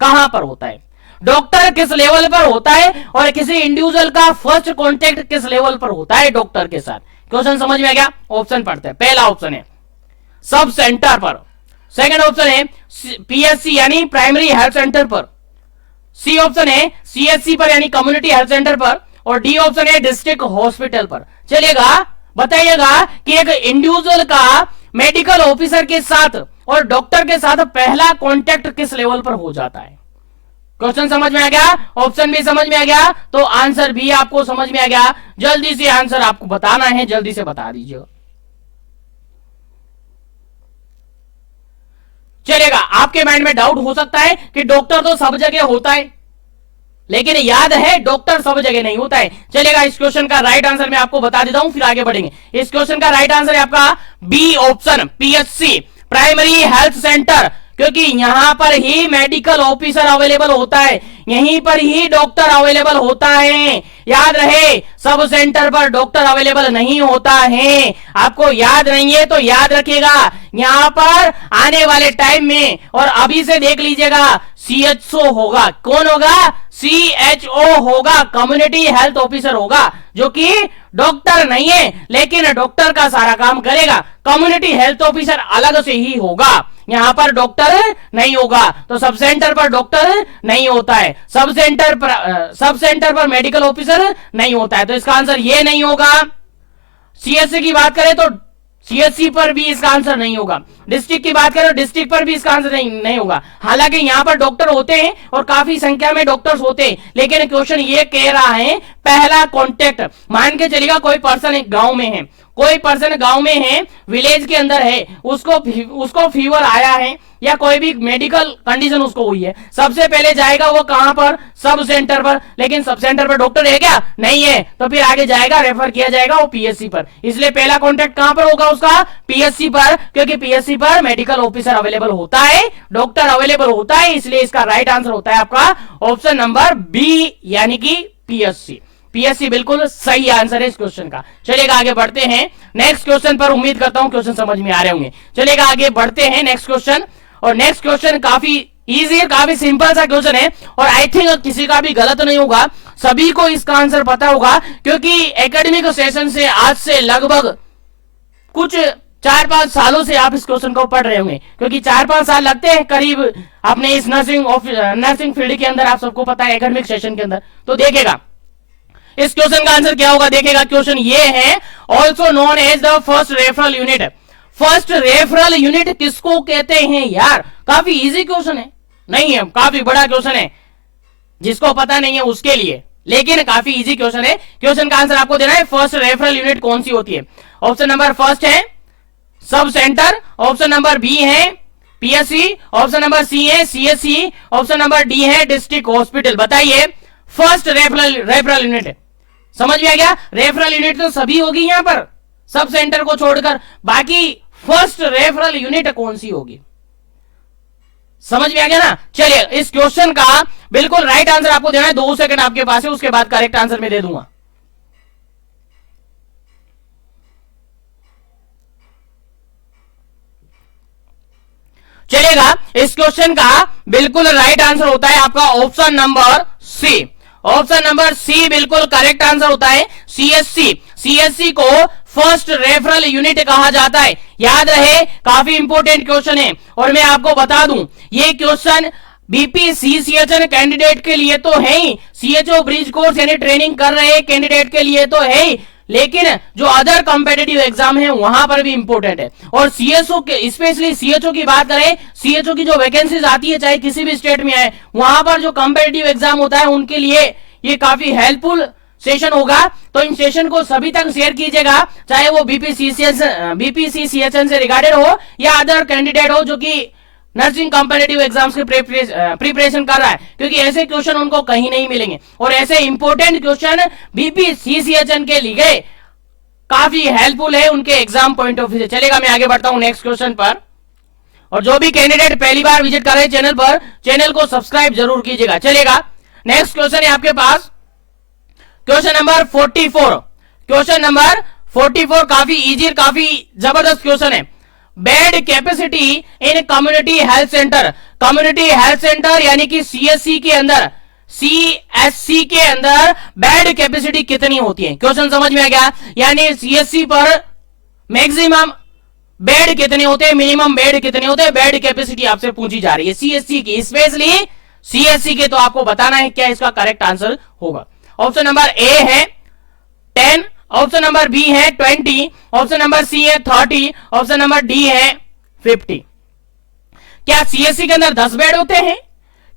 कहां पर होता है, डॉक्टर किस लेवल पर होता है, और किसी इंडिविजुअल का फर्स्ट कांटेक्ट किस लेवल पर होता है डॉक्टर के साथ। क्वेश्चन समझ में आ गया? ऑप्शन पढ़ते हैं। पहला ऑप्शन है सब सेंटर पर, सेकंड ऑप्शन है पीएससी यानी प्राइमरी हेल्थ सेंटर पर, सी ऑप्शन है सीएससी पर यानी कम्युनिटी हेल्थ सेंटर पर, और डी ऑप्शन है डिस्ट्रिक्ट हॉस्पिटल पर। चलिएगा, बताइएगा कि एक इंडिविजुअल का मेडिकल ऑफिसर के साथ और डॉक्टर के साथ पहला कांटेक्ट किस लेवल पर हो जाता है। क्वेश्चन समझ में आ गया? ऑप्शन भी समझ में आ गया, तो आंसर भी आपको समझ में आ गया। जल्दी से आंसर आपको बताना है, जल्दी से बता दीजिएगा। चलेगा, आपके माइंड में डाउट हो सकता है कि डॉक्टर तो सब जगह होता है, लेकिन याद है डॉक्टर सब जगह नहीं होता है। चलेगा, इस क्वेश्चन का राइट आंसर मैं आपको बता देता हूं, फिर आगे बढ़ेंगे। इस क्वेश्चन का राइट आंसर है आपका B option, PHC primary health centre, क्योंकि यहां पर ही मेडिकल ऑफिसर अवेलेबल होता है, यहीं पर ही डॉक्टर अवेलेबल होता है। याद रहे, सब सेंटर पर डॉक्टर अवेलेबल नहीं होता है। आपको याद नहीं है तो याद रखिएगा, यहां पर आने वाले टाइम में और अभी से देख लीजिएगा, सीएचओ होगा। कौन होगा? सीएचओ होगा, कम्युनिटी हेल्थ ऑफिसर होगा, जो कि डॉक्टर नहीं है लेकिन डॉक्टर का सारा काम करेगा। कम्युनिटी हेल्थ ऑफिसर अलग से ही होगा, यहां पर डॉक्टर नहीं होगा। तो सब सेंटर पर डॉक्टर नहीं होता है, सब सेंटर पर मेडिकल ऑफिसर नहीं होता है, तो इसका आंसर ये नहीं होगा। सीएससी की बात करें तो सीएससी पर भी इसका आंसर नहीं होगा, डिस्ट्रिक्ट की बात करें तो डिस्ट्रिक्ट पर भी इसका आंसर नहीं होगा। हालांकि यहां पर डॉक्टर होते हैं और काफी संख्या में डॉक्टर्स होते हैं, लेकिन क्वेश्चन ये कह रहा है पहला कांटेक्ट। मान के चलिएगा कोई पर्सन एक गांव में है, कोई पर्सन गांव में है, विलेज के अंदर है, उसको फीवर आया है या कोई भी मेडिकल कंडीशन उसको हुई है, सबसे पहले जाएगा वो कहां पर? सब सेंटर पर। लेकिन सब सेंटर पर डॉक्टर है क्या? नहीं है, तो फिर आगे जाएगा, रेफर किया जाएगा वो पीएससी पर। इसलिए पहला कांटेक्ट कहां पर होगा उसका? पीएससी पर, क्योंकि पीएससी पर मेडिकल ऑफिसर अवेलेबल होता है, डॉक्टर अवेलेबल होता है। इसलिए इसका राइट आंसर होता है आपका ऑप्शन नंबर बी, यानी कि पीएससी। पीएससी बिल्कुल सही आंसर है इस क्वेश्चन का। चलिएगा, आगे बढ़ते हैं नेक्स्ट क्वेश्चन पर। उम्मीद करता हूं क्वेश्चन समझ में आ रहे होंगे। चलिएगा, आगे बढ़ते हैं नेक्स्ट क्वेश्चन, और नेक्स्ट क्वेश्चन काफी इजी है, काफी सिंपल सा क्वेश्चन है, और आई थिंक किसी का भी गलत नहीं होगा, सभी को इसका आंसर पता होगा, क्योंकि एकेडमिक सेशन से आज से लगभग कुछ 4-5 सालों से आप इस क्वेश्चन को पढ़ रहे होंगे, क्योंकि 4-5 साल लगते हैं करीब अपने इस नर्सिंग फील्ड के अंदर, आप सबको पता है एकेडमिक सेशन के अंदर। तो देखेगा इस क्वेश्चन का आंसर क्या होगा। देखेगा क्वेश्चन ये है, also known as the first referral unit. First referral unit किसको कहते हैं यार? काफी इजी क्वेश्चन है, नहीं है काफी बड़ा क्वेश्चन है, जिसको पता नहीं है उसके लिए, लेकिन काफी इजी क्वेश्चन है। क्वेश्चन का आंसर आपको देना है, फर्स्ट रेफरल यूनिट कौन सी होती है। ऑप्शन नंबर फर्स्ट है sub centre, option number B है पीएससी, ऑप्शन नंबर सी है सीएससी, ऑप्शन नंबर डी है डिस्ट्रिक्ट हॉस्पिटल। बताइए फर्स्ट रेफरल यूनिट समझ में आ गया? रेफरल यूनिट तो सभी होगी यहां पर, सब सेंटर को छोड़कर, बाकी फर्स्ट रेफरल यूनिट कौन सी होगी? समझ में आ गया ना? चलिए इस क्वेश्चन का बिल्कुल राइट आंसर आपको देना है, 2 सेकंड आपके पास है, उसके बाद करेक्ट आंसर मैं दे दूंगा। चलेगा, इस क्वेश्चन का बिल्कुल राइट आंसर होता है आपका option number C. Option number C बिल्कुल करेक्ट आंसर होता है, सीएससी। सीएससी को फर्स्ट रेफरल यूनिट कहा जाता है। याद रहे, काफी इंपॉर्टेंट क्वेश्चन है। और मैं आपको बता दूं, ये क्वेश्चन बीपीसीसीएचएन कैंडिडेट के लिए तो है ही, सीएचओ ब्रिज कोर्स यानी ट्रेनिंग कर रहे कैंडिडेट के लिए तो है ही, लेकिन जो अदर कॉम्पिटिटिव एग्जाम है वहां पर भी इंपॉर्टेंट है। और सीएसओ के, स्पेशली सीएचओ की बात करें, सीएचओ की जो वैकेंसीज आती है चाहे किसी भी स्टेट में आए, वहां पर जो कॉम्पिटिटिव एग्जाम होता है उनके लिए ये काफी हेल्पफुल सेशन होगा। तो इन सेशन को सभी तक शेयर कीजिएगा, चाहे वो बीपीसीसीएचएन से रिगार्डेड हो या अदर कैंडिडेट हो जो कि नर्सिंग कॉम्पिटिटिव एग्जाम्स की प्रिपरेशन कर रहा है, क्योंकि ऐसे क्वेश्चन उनको कहीं नहीं मिलेंगे। और ऐसे इंपॉर्टेंट क्वेश्चन बीपीसीसीएचएन के लिए काफी हेल्पफुल है उनके एग्जाम पॉइंट ऑफ व्यू से। चलेगा, मैं आगे बढ़ता हूं नेक्स्ट क्वेश्चन पर। और जो भी कैंडिडेट पहली बार विजिट कर रहे हैं चैनल पर, चैनल को सब्सक्राइब जरूर कीजिएगा। चलेगा, नेक्स्ट क्वेश्चन है आपके पास क्वेश्चन नंबर 44। क्वेश्चन नंबर 44 काफी इजी, काफी जबरदस्त क्वेश्चन है। Bed capacity in community health centre. Community health centre यानी कि सीएससी के अंदर, सीएससी के अंदर बेड कैपेसिटी कितनी होती है? क्वेश्चन समझ में आ गया? यानी सीएससी पर मैक्सिमम बेड कितने होते हैं, मिनिमम बेड कितने होते हैं, बेड कैपेसिटी आपसे पूछी जा रही है सीएससी की, स्पेशली सीएससी के। तो आपको बताना है क्या इसका करेक्ट आंसर होगा। ऑप्शन नंबर ए है 10, ऑप्शन नंबर बी है 20, ऑप्शन नंबर सी है 30, ऑप्शन नंबर डी है 50। क्या सीएससी के अंदर 10 बेड होते हैं?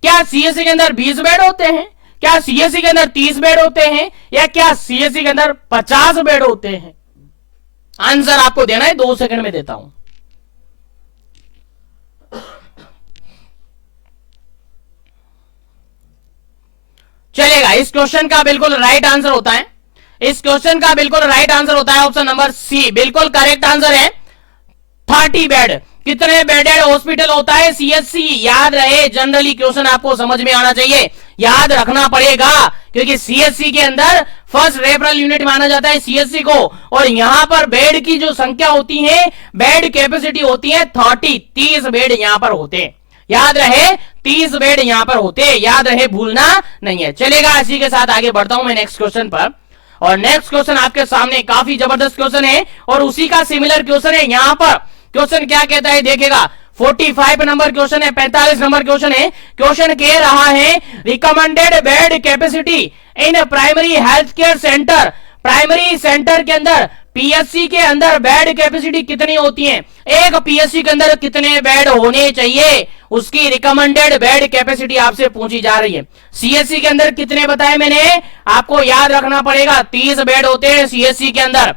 क्या सीएससी के अंदर 20 बेड होते हैं? क्या सीएससी के अंदर 30 बेड होते हैं? या क्या सीएससी के अंदर 50 बेड होते हैं? आंसर आपको देना है, 2 सेकंड में देता हूं। चलेगा, इस क्वेश्चन का बिल्कुल राइट आंसर होता है, इस क्वेश्चन का बिल्कुल राइट आंसर होता है ऑप्शन नंबर सी, बिल्कुल करेक्ट आंसर है 30 बेड। कितने बेडेड हॉस्पिटल होता है सीएससी? याद रहे, जनरली क्वेश्चन आपको समझ में आना चाहिए, याद रखना पड़ेगा, क्योंकि सीएससी के अंदर फर्स्ट रेफरल यूनिट माना जाता है सीएससी को। और यहां पर बेड की जो संख्या होती है, बेड कैपेसिटी होती है 30 बेड यहां पर होते हैं। याद रहे, 30 बेड यहां पर होते हैं, याद रहे, भूलना नहीं है। चलेगा, इसी के साथ आगे बढ़ता हूं मैं नेक्स्ट क्वेश्चन पर। और नेक्स्ट क्वेश्चन आपके सामने काफी जबरदस्त क्वेश्चन है और उसी का सिमिलर क्वेश्चन है। यहां पर क्वेश्चन क्या कहता है देखेगा, 45 नंबर क्वेश्चन है, 45 नंबर क्वेश्चन है। क्वेश्चन कह रहा है recommended bed capacity in primary health care centre. Primary centre के अंदर, पीएससी के अंदर बेड कैपेसिटी कितनी होती है? एक पीएससी के अंदर कितने बेड होने चाहिए, उसकी रिकमेंडेड बेड कैपेसिटी आपसे पूछी जा रही है। सीएससी के अंदर कितने बताए मैंने, आपको याद रखना पड़ेगा, 30 बेड होते हैं सीएससी के अंदर।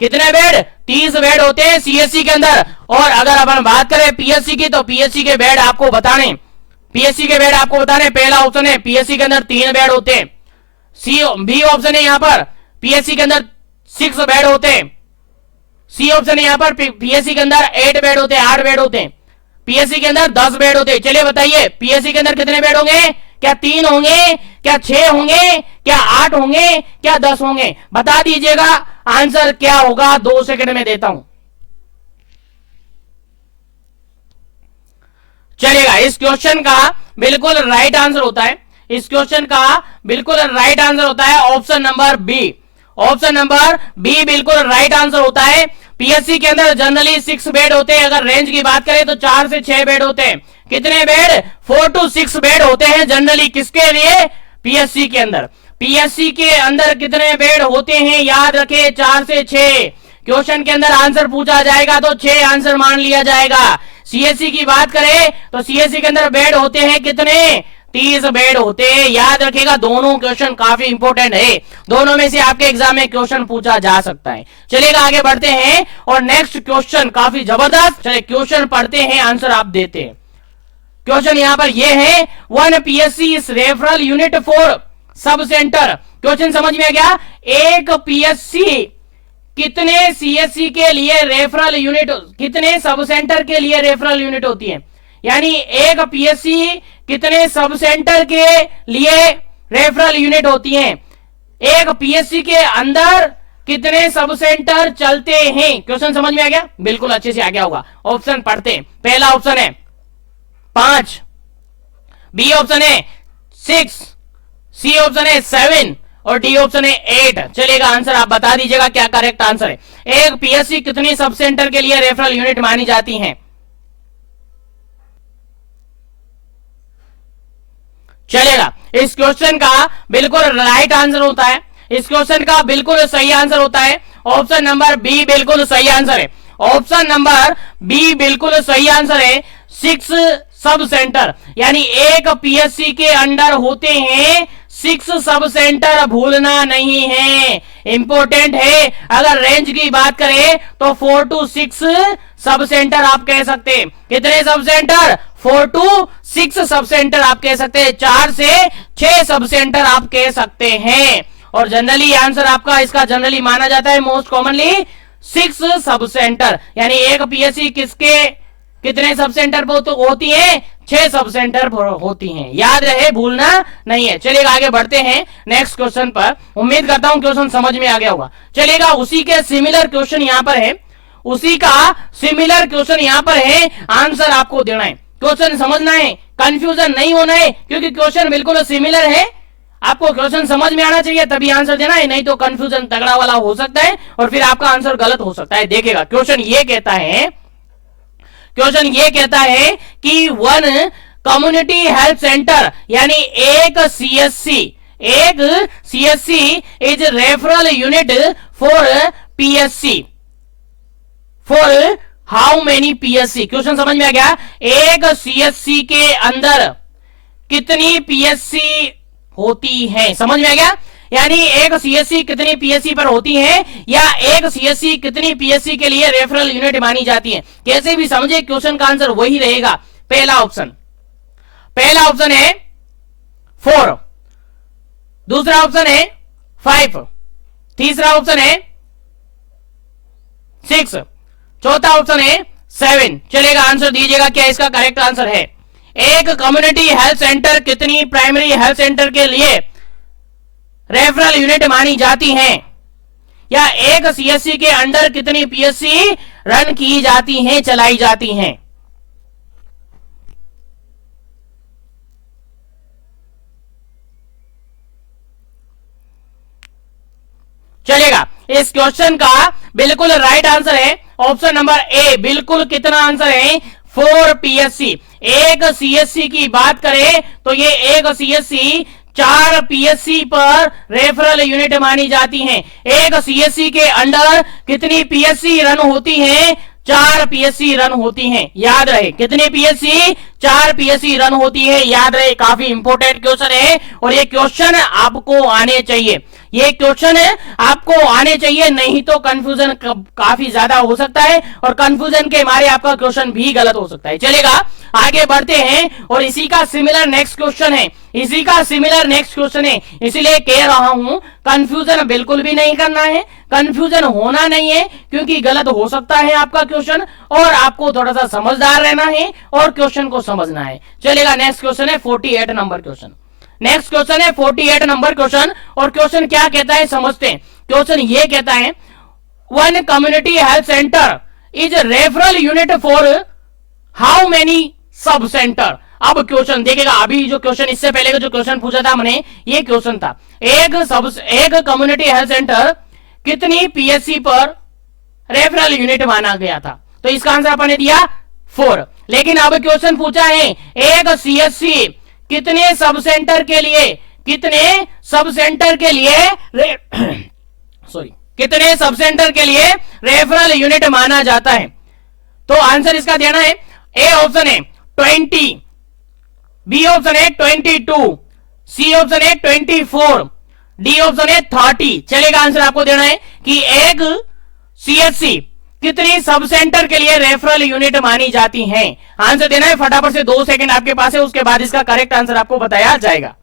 कितने बेड? 30 बेड होते हैं सीएससी के अंदर। और अगर अपन बात करें पीएससी की, तो पीएससी के बेड आपको बताने, पीएससी के बेड आपको बताने, पहला ऑप्शन है पीएससी के अंदर 3 बेड होते हैं। सी बी ऑप्शन है यहां पर पीएससी के अंदर 6 बेड होते हैं। सी ऑप्शन है यहां पर पीएससी के अंदर 8 बेड होते हैं, 8 बेड होते हैं। पीएससी के अंदर 10 बेड होते हैं। चलिए बताइए पीएससी के अंदर कितने बेड होंगे? क्या 3 होंगे, क्या 6 होंगे, क्या 8 होंगे, क्या 10 होंगे? बता दीजिएगा आंसर क्या होगा, 2 सेकंड में देता हूं। चलेगा, इस क्वेश्चन का बिल्कुल राइट आंसर होता है, इस क्वेश्चन का बिल्कुल राइट आंसर होता है option number B. Option number B बिल्कुल राइट आंसर होता है। पीएससी के अंदर जनरली 6 बेड होते हैं, अगर रेंज की बात करें तो 4 से 6 बेड होते हैं। कितने बेड? 4 to 6 बेड होते हैं जनरली, किसके लिए? पीएससी के अंदर। पीएससी के अंदर कितने बेड होते हैं? याद रखें 4 से 6। क्वेश्चन के अंदर आंसर पूछा जाएगा तो 6 आंसर मान लिया जाएगा। सीएससी की बात करें तो सीएससी के अंदर बेड होते हैं कितने? 30 बेड होते हैं। याद रखिएगा, दोनों क्वेश्चन काफी इंपॉर्टेंट है, दोनों में से आपके एग्जाम में क्वेश्चन पूछा जा सकता है। चलिएगा आगे बढ़ते हैं और नेक्स्ट क्वेश्चन काफी जबरदस्त। चलिए क्वेश्चन पढ़ते हैं, आंसर आप देते हैं। क्वेश्चन यहां पर यह है, 1 PSC is referral unit for sub centre. Question समझ में आ गया? एक पीएससी कितने सीएससी के लिए रेफरल यूनिट, कितने सब सेंटर के लिए रेफरल यूनिट होती है? यानी एक पीएससी कितने सब सेंटर के लिए रेफरल यूनिट होती हैं? एक पीएससी के अंदर कितने सब सेंटर चलते हैं? क्वेश्चन समझ में आ गया? बिल्कुल अच्छे से आ गया होगा। ऑप्शन पढ़ते हैं। पहला ऑप्शन है 5, बी ऑप्शन है 6, सी ऑप्शन है 7 और डी ऑप्शन है 8। चलेगा आंसर आप बता दीजिएगा क्या करेक्ट आंसर है। एक पीएससी कितनी सब सेंटर के लिए रेफरल यूनिट मानी जाती हैं? चलेगा, इस क्वेश्चन का बिल्कुल राइट आंसर होता है, इस क्वेश्चन का बिल्कुल सही आंसर होता है ऑप्शन नंबर बी बिल्कुल सही आंसर है। ऑप्शन नंबर बी बिल्कुल सही आंसर है। 6 सब सेंटर, यानी एक पीएससी के अंडर होते हैं 6 सब सेंटर, भूलना नहीं है, इंपॉर्टेंट है। अगर रेंज की बात करें तो 4 to 6 सब सेंटर आप कह सकते हैं। कितने sub centre? 4 to 6 sub centre आप कह सकते हैं। 4 से 6 सब सेंटर आप कह सकते हैं। और जनरली आंसर आपका इसका जनरली माना जाता है मोस्ट कॉमनली 6 सब सेंटर, यानी एक पीएससी किसके कितने सब सेंटर पर तो होती है? 6 सब सेंटर होती हैं। याद रहे, भूलना नहीं है। चलिएगा आगे बढ़ते हैं नेक्स्ट क्वेश्चन पर। उम्मीद करता हूं क्वेश्चन समझ में आ गया होगा। चलिएगा उसी के सिमिलर क्वेश्चन यहां पर है, उसी का सिमिलर क्वेश्चन यहां पर है, आंसर आपको देना है। क्वेश्चन समझना है, कंफ्यूजन नहीं होना है, क्योंकि क्वेश्चन बिल्कुल सिमिलर है। आपको क्वेश्चन समझ में आना चाहिए तभी आंसर देना है, नहीं तो कंफ्यूजन तगड़ा वाला हो सकता है और फिर आपका आंसर गलत हो सकता है। देखिएगा क्वेश्चन ये कहता है, क्वेश्चन ये कहता है कि 1 कम्युनिटी हेल्थ सेंटर, यानी एक CSC is referral unit for PSC, for how many PSC? Question समझ में आ गया? एक सीएससी के अंदर कितनी पीएससी होती है? समझ में आ गया? यानी एक सीएससी कितनी पीएससी पर होती है, या एक सीएससी कितनी पीएससी के लिए रेफरल यूनिट मानी जाती है? कैसे भी समझे, क्वेश्चन का आंसर वही रहेगा। पहला ऑप्शन है 4, दूसरा ऑप्शन है 5, तीसरा ऑप्शन है 6, चौथा ऑप्शन है 7। चलेगा आंसर दीजिएगा क्या इसका करेक्ट आंसर है। एक कम्युनिटी हेल्थ सेंटर कितनी प्राइमरी हेल्थ सेंटर के लिए रेफरल यूनिट मानी जाती हैं, या एक सीएससी के अंडर कितनी पीएससी रन की जाती हैं, चलाई जाती हैं? चलेगा, इस क्वेश्चन का बिल्कुल राइट आंसर है ऑप्शन नंबर ए। बिल्कुल कितना आंसर है? 4 पीएससी। एक सीएससी की बात करें तो ये एक सीएससी 4 पीएससी पर रेफरल यूनिट मानी जाती हैं। एक सीएससी के अंडर कितनी पीएससी रन होती हैं? 4 पीएससी रन होती हैं। याद रहे, कितने पीएससी? 4 पीएससी रन होती है। याद रहे, काफी इंपॉर्टेंट क्वेश्चन है और ये क्वेश्चन आपको आने चाहिए, ये क्वेश्चन आपको आने चाहिए, नहीं तो कंफ्यूजन काफी ज्यादा हो सकता है और कंफ्यूजन के मारे आपका क्वेश्चन भी गलत हो सकता है। चलेगा आगे बढ़ते हैं और इसी का सिमिलर नेक्स्ट क्वेश्चन है, इसी का सिमिलर नेक्स्ट क्वेश्चन है, इसलिए कह रहा हूं कंफ्यूजन बिल्कुल भी नहीं करना है, कंफ्यूजन होना नहीं है, क्योंकि गलत हो सकता है आपका क्वेश्चन और आपको थोड़ा सा समझदार रहना है और क्वेश्चन को समझना है। चलेगा नेक्स्ट क्वेश्चन है 48 नंबर क्वेश्चन। नेक्स्ट क्वेश्चन है 48 नंबर क्वेश्चन और क्वेश्चन क्या कहता है समझते हैं। क्वेश्चन ये कहता है 1 community health centre is referral unit for how many sub centre. अब क्वेश्चन देखिएगा, अभी जो क्वेश्चन इससे पहले का जो क्वेश्चन पूछा था हमने, ये क्वेश्चन था एक कम्युनिटी हेल्थ सेंटर कितनी पीएससी पर रेफरल यूनिट माना गया था? तो इसका आंसर अपन ने दिया 4। लेकिन अब क्वेश्चन पूछा है एक सीएससी कितने सब सेंटर के लिए, कितने सब सेंटर के लिए सॉरी कितने सब सेंटर के लिए रेफरल यूनिट माना जाता है? तो आंसर इसका देना है, ए ऑप्शन है 20, बी ऑप्शन है 22, सी ऑप्शन है 24, डी ऑप्शन है 30। चलेगा, आंसर आपको देना है कि एक सीएससी कितनी सब सेंटर के लिए रेफरल यूनिट मानी जाती हैं। आंसर देना है, फटाफट से 2 सेकंड आपके पास है, उसके बाद इसका करेक्ट आंसर आपको बताया जाएगा।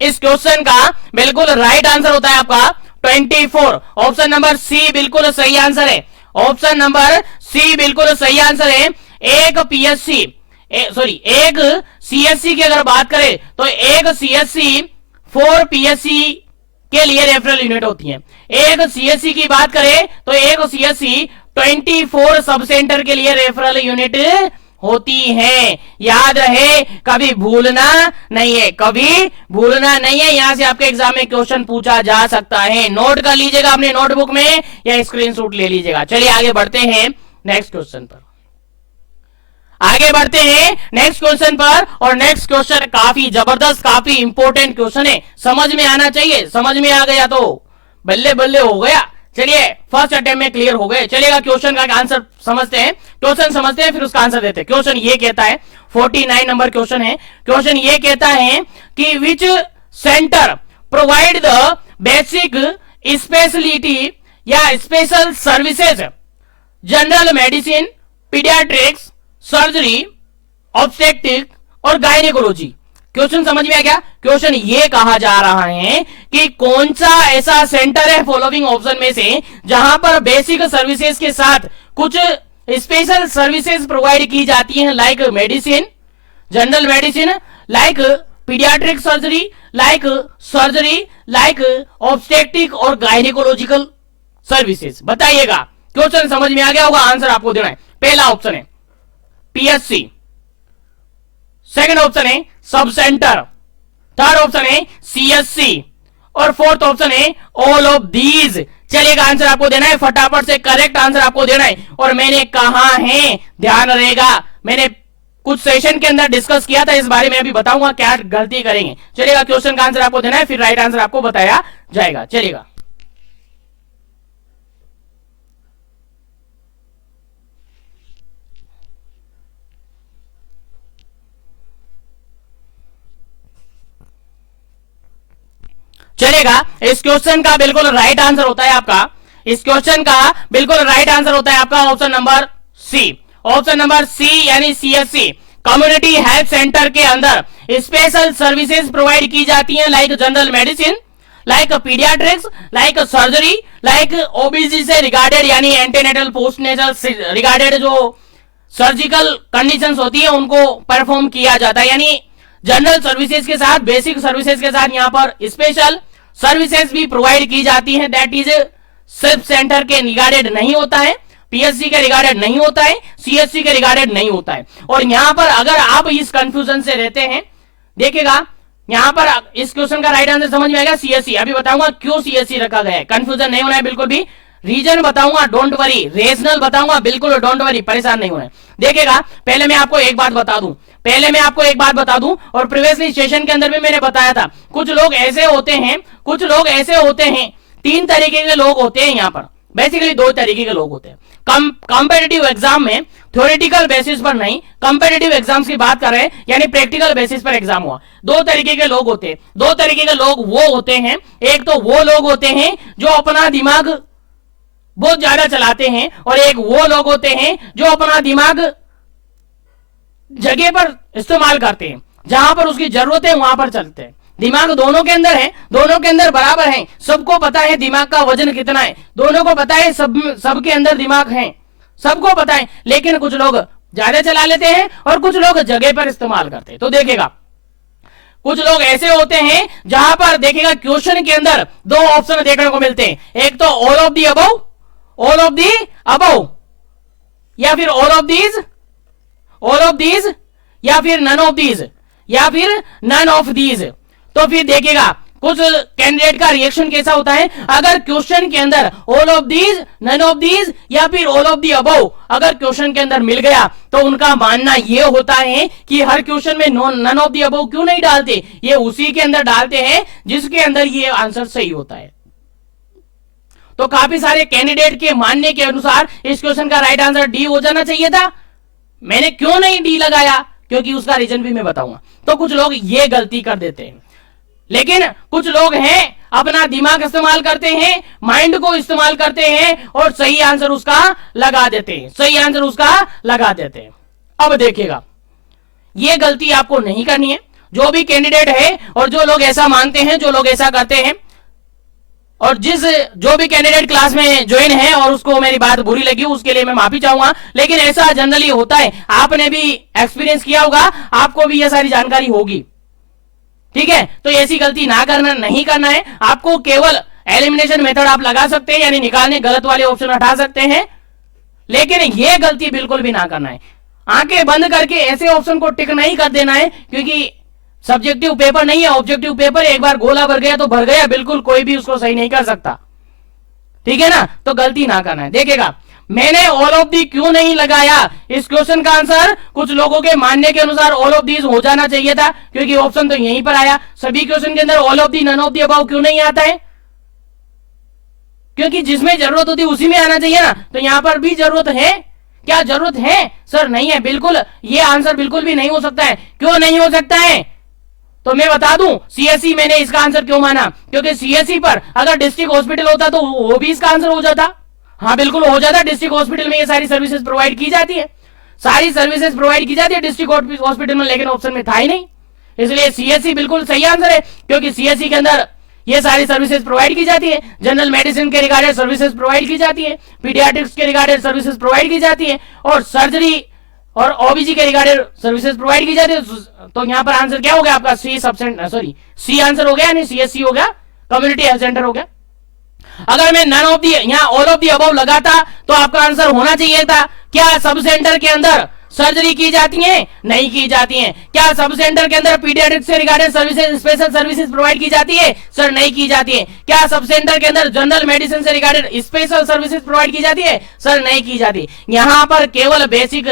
इस क्वेश्चन का बिल्कुल राइट आंसर होता है आपका 24। ऑप्शन नंबर सी बिल्कुल सही आंसर है। ऑप्शन नंबर सी बिल्कुल सही आंसर है। एक पीएससी एक सीएससी की अगर बात करें तो एक सीएससी 4 पीएससी के लिए रेफरल यूनिट होती है। एक सीएससी की बात करें तो एक सीएससी 24 सब सेंटर के लिए रेफरल यूनिट होती है। याद रहे, कभी भूलना नहीं है, कभी भूलना नहीं है। यहां से आपके एग्जाम में क्वेश्चन पूछा जा सकता है। नोट कर लीजिएगा अपने नोटबुक में या स्क्रीनशॉट ले लीजिएगा। चलिए आगे बढ़ते हैं नेक्स्ट क्वेश्चन पर। आगे बढ़ते हैं नेक्स्ट क्वेश्चन पर, और नेक्स्ट क्वेश्चन काफी जबरदस्त, काफी इंपॉर्टेंट क्वेश्चन है। समझ में आना चाहिए, समझ में आ गया तो बल्ले बल्ले हो गया। चलिए फर्स्ट अटेम्प्ट में क्लियर हो गए। चलिएगा क्वेश्चन का आंसर समझते हैं, क्वेश्चन समझते हैं फिर उसका आंसर देते हैं। क्वेश्चन ये कहता है, 49 नंबर क्वेश्चन है। क्वेश्चन ये कहता है कि which centre provide the basic speciality या special services, general medicine, paediatrics, surgery, obstetric और गायनेकोलॉजी। क्वेश्चन समझ में आ गया? क्वेश्चन ये कहा जा रहा है कि कौन सा ऐसा सेंटर है फॉलोइंग ऑप्शन में से जहां पर बेसिक सर्विसेज के साथ कुछ स्पेशल सर्विसेज प्रोवाइड की जाती हैं, like medicine, general medicine, like paediatric surgery, like obstetric और गायनेकोलॉजिकल सर्विसेज। बताइएगा, क्वेश्चन समझ में आ गया होगा? आंसर आपको देना है। पहला ऑप्शन है पीएससी, सेकंड ऑप्शन है सब सेंटर, थर्ड ऑप्शन है सीएससी और फोर्थ ऑप्शन है ऑल ऑफ दीज। चलिएगा, आंसर आपको देना है, फटाफट से करेक्ट आंसर आपको देना है। और मैंने कहा है, ध्यान रहेगा, मैंने कुछ सेशन के अंदर डिस्कस किया था इस बारे में, अभी बताऊंगा क्या गलती करेंगे। चलिएगा, क्वेश्चन का आंसर आपको देना है, फिर राइट आंसर आपको बताया जाएगा। चलिएगा, चलेगा। इस क्वेश्चन का बिल्कुल राइट आंसर होता है आपका, इस क्वेश्चन का बिल्कुल राइट आंसर होता है आपका option number C. Option number C यानी सीएससी, कम्युनिटी हेल्थ सेंटर के अंदर स्पेशल सर्विसेज प्रोवाइड की जाती हैं, like general medicine, like paediatrics, like surgery, like OBC से रिगार्डेड यानी एंटीनेटल पोस्टनेटल रिगार्डेड जो सर्जिकल कंडीशंस होती है उनको परफॉर्म किया जाता है। यानी जनरल सर्विसेज के साथ, बेसिक सर्विसेज के साथ यहां पर स्पेशल सर्विसेज भी प्रोवाइड की जाती हैं। दैट इज सब सेंटर के रिगार्डेड नहीं होता है, पीएससी के रिगार्डेड नहीं होता है, सीएससी के रिगार्डेड नहीं होता है। और यहां पर अगर आप इस कंफ्यूजन से रहते हैं, देखिएगा यहां पर इस क्वेश्चन का राइट आंसर समझ में आएगा सीएससी। अभी बताऊंगा क्यों सीएससी रखा गया है, कंफ्यूजन नहीं होना है बिल्कुल भी। रीजन बताऊंगा, डोंट वरी, रीजनल बताऊंगा, बिल्कुल डोंट वरी, परेशान नहीं होना है। देखिएगा, पहले मैं आपको एक बात बता दूं, और प्रीवियसली सेशन के अंदर भी मैंने बताया था, कुछ लोग ऐसे होते हैं, 3 तरीके के लोग होते हैं यहाँ पर। बेसिकली 2 तरीके के लोग होते हैं। कॉम्पिटिटिव एग्जाम में थ्योरेटिकल बेसिस पर नहीं, कॉम्पिटिटिव एग्जाम्स की बात कर रहे हैं, यानी प्रैक्टिकल बेसिस पर एग्जाम हुआ। 2 तरीके के लोग होते हैं। 2 तरीके के लोग वो होते हैं, एक तो वो लोग होते हैं जो अपना दिमाग बहुत ज्यादा चलाते हैं, और एक वो लोग होते हैं जो अपना दिमाग जगह पर इस्तेमाल करते हैं, जहां पर उसकी जरूरत है वहां पर चलते हैं। दिमाग दोनों के अंदर है, दोनों के अंदर बराबर है, सबको पता है दिमाग का वजन कितना है, दोनों को पता है, सबके अंदर दिमाग है, सबको पता है। लेकिन कुछ लोग ज्यादा चला लेते हैं और कुछ लोग जगह पर इस्तेमाल करते हैं। तो देखिएगा, कुछ लोग ऐसे होते हैं जहां पर देखिएगा क्वेश्चन के अंदर 2 ऑप्शन देखने को मिलते हैं, एक तो ऑल ऑफ दी अबव, या फिर ऑल ऑफ दीज, या फिर नन ऑफ दीज। या फिर नन ऑफ दीज। तो फिर देखिएगा कुछ कैंडिडेट का रिएक्शन कैसा होता है, अगर क्वेश्चन के अंदर all of these, none of these या फिर ऑल ऑफ दी अबव अगर क्वेश्चन के अंदर मिल गया तो उनका मानना यह होता है कि हर क्वेश्चन में नन ऑफ दी अबव क्यों नहीं डालते, ये उसी के अंदर डालते हैं जिसके अंदर ये आंसर सही होता है। तो काफी सारे कैंडिडेट के मानने के अनुसार इस क्वेश्चन का राइट आंसर डी हो जाना चाहिए था। मैंने क्यों नहीं डी लगाया, क्योंकि उसका रीजन भी मैं बताऊंगा। तो कुछ लोग ये गलती कर देते हैं, लेकिन कुछ लोग हैं अपना दिमाग इस्तेमाल करते हैं, माइंड को इस्तेमाल करते हैं और सही आंसर उसका लगा देते हैं, सही आंसर उसका लगा देते हैं। अब देखिएगा, ये गलती आपको नहीं करनी है। जो भी कैंडिडेट है और जो लोग ऐसा मानते हैं, जो लोग ऐसा करते हैं, और जो भी कैंडिडेट क्लास में ज्वाइन है और उसको मेरी बात बुरी लगी उसके लिए मैं माफी चाहूंगा, लेकिन ऐसा जनरली होता है, आपने भी एक्सपीरियंस किया होगा, आपको भी यह सारी जानकारी होगी, ठीक है। तो ऐसी गलती नहीं करना है। आपको केवल एलिमिनेशन मेथड आप लगा सकते हैं, यानी निकालने गलत वाले ऑप्शन हटा सकते हैं, लेकिन यह गलती बिल्कुल भी ना करना है। आंखें बंद करके ऐसे ऑप्शन को टिक नहीं कर देना है, क्योंकि सब्जेक्टिव पेपर नहीं है, ऑब्जेक्टिव पेपर। एक बार गोला भर गया तो भर गया, बिल्कुल कोई भी उसको सही नहीं कर सकता, ठीक है ना। तो गलती ना करना है। देखिएगा, मैंने ऑल ऑफ दी क्यों नहीं लगाया, इस क्वेश्चन का आंसर कुछ लोगों के मानने के अनुसार ऑल ऑफ दीज हो जाना चाहिए था, क्योंकि ऑप्शन तो यहीं पर आया। सभी क्वेश्चन के अंदर all of the, none of the above क्यों नहीं आता है, क्योंकि जिसमें जरूरत होती उसी में आना चाहिए ना। तो यहां पर भी जरूरत है, क्या जरूरत है सर? नहीं है, बिल्कुल ये आंसर बिल्कुल भी नहीं हो सकता है। क्यों नहीं हो सकता है, तो मैं बता दूं, सीएससी मैंने इसका आंसर क्यों माना, क्योंकि सीएससी पर अगर डिस्ट्रिक्ट हॉस्पिटल होता तो वो भी इसका आंसर हो जाता। हाँ बिल्कुल हो जाता। डिस्ट्रिक्ट हॉस्पिटल में ये सारी सर्विसेज प्रोवाइड की जाती है, सारी सर्विसेज प्रोवाइड की जाती है डिस्ट्रिक्ट हॉस्पिटल में, लेकिन ऑप्शन में था ही नहीं। इसलिए सीएससी बिल्कुल सही आंसर है, क्योंकि सीएससी के अंदर ये सारी सर्विसेज प्रोवाइड की जाती है। जनरल मेडिसिन के रिगार्डेड सर्विसेज प्रोवाइड की जाती है, पीडियाट्रिक्स के रिगार्डेड सर्विसेज प्रोवाइड की जाती है, और सर्जरी और ओबीजी के रिगार्डेड सर्विसेज प्रोवाइड की जाती है। तो यहां पर आंसर क्या हो गया आपका? सी आंसर हो गया, नहीं सीएससी हो गया, कम्युनिटी हेल्थ सेंटर हो गया। अगर मैं नन ऑफ दी, यहां ऑल ऑफ दी अबव लगाता तो आपका आंसर होना चाहिए था, क्या सब सेंटर के अंदर सर्जरी की जाती है? नहीं की जाती है। क्या सब सेंटर के अंदर पीडियाट्रिक्स से regarded services, special services provide की जाती है? सर नहीं की जाती है। क्या सब सेंटर के अंदर जनरल मेडिसिन से रिगार्डेड स्पेशल सर्विसेज प्रोवाइड की जाती है? सर नहीं की जाती। यहां पर केवल बेसिक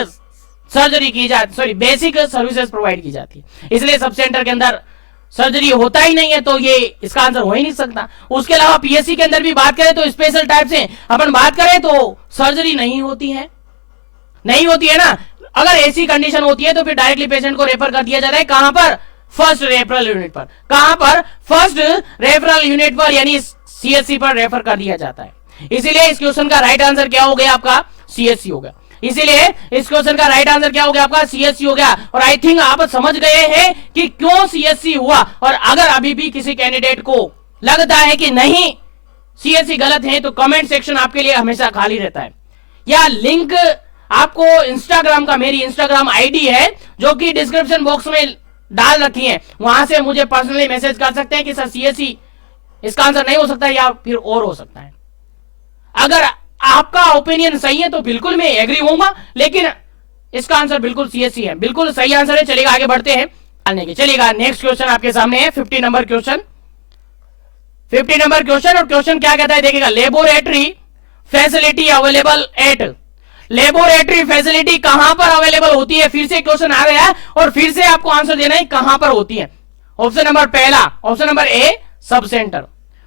सर्जरी की जाती, सॉरी बेसिक सर्विसेज प्रोवाइड की जाती है, इसलिए सब सेंटर के अंदर सर्जरी होता ही नहीं है, तो ये इसका आंसर हो ही नहीं सकता। उसके अलावा पीएससी के अंदर भी बात करें तो स्पेशल टाइप से अपन बात करें तो सर्जरी नहीं होती है, नहीं होती है ना। अगर ऐसी कंडीशन होती है तो फिर डायरेक्टली पेशेंट को रेफर कर दिया जाता है, कहां पर? फर्स्ट रेफरल यूनिट पर। कहां पर? फर्स्ट रेफरल यूनिट पर, यानी सीएससी पर रेफर कर दिया जाता है। इसीलिए इस क्वेश्चन का राइट आंसर क्या हो गया आपका? सीएससी हो गया। इसीलिए इस क्वेश्चन का राइट आंसर क्या हो गया आपका? सीएससी हो गया। और आई थिंक आप समझ गए हैं कि क्यों सीएससी हुआ। और अगर अभी भी किसी कैंडिडेट को लगता है कि नहीं सीएससी गलत है, तो कमेंट सेक्शन आपके लिए हमेशा खाली रहता है, या लिंक आपको इंस्टाग्राम का, मेरी इंस्टाग्राम आईडी है जो कि डिस्क्रिप्शन बॉक्स में डाल रखी है, वहां से मुझे पर्सनली मैसेज कर सकते हैं कि सर सीएससी इसका आंसर नहीं हो सकता या फिर और हो सकता है। अगर आपका ओपिनियन सही है तो बिल्कुल मैं एग्री होऊंगा, लेकिन इसका आंसर बिल्कुल सीएससी है, बिल्कुल सही आंसर है। चलिएगा आगे बढ़ते हैं, चलिएगा नेक्स्ट क्वेश्चन आपके सामने है 50 नंबर क्वेश्चन। 50 नंबर क्वेश्चन, और क्वेश्चन क्या कहता है देखिएगा, laboratory facility available at. Laboratory facility कहां पर अवेलेबल होती है? फिर से क्वेश्चन आ गया है और फिर से आपको आंसर देना है कहां पर होती है। ऑप्शन नंबर पहला, option number A sub centre,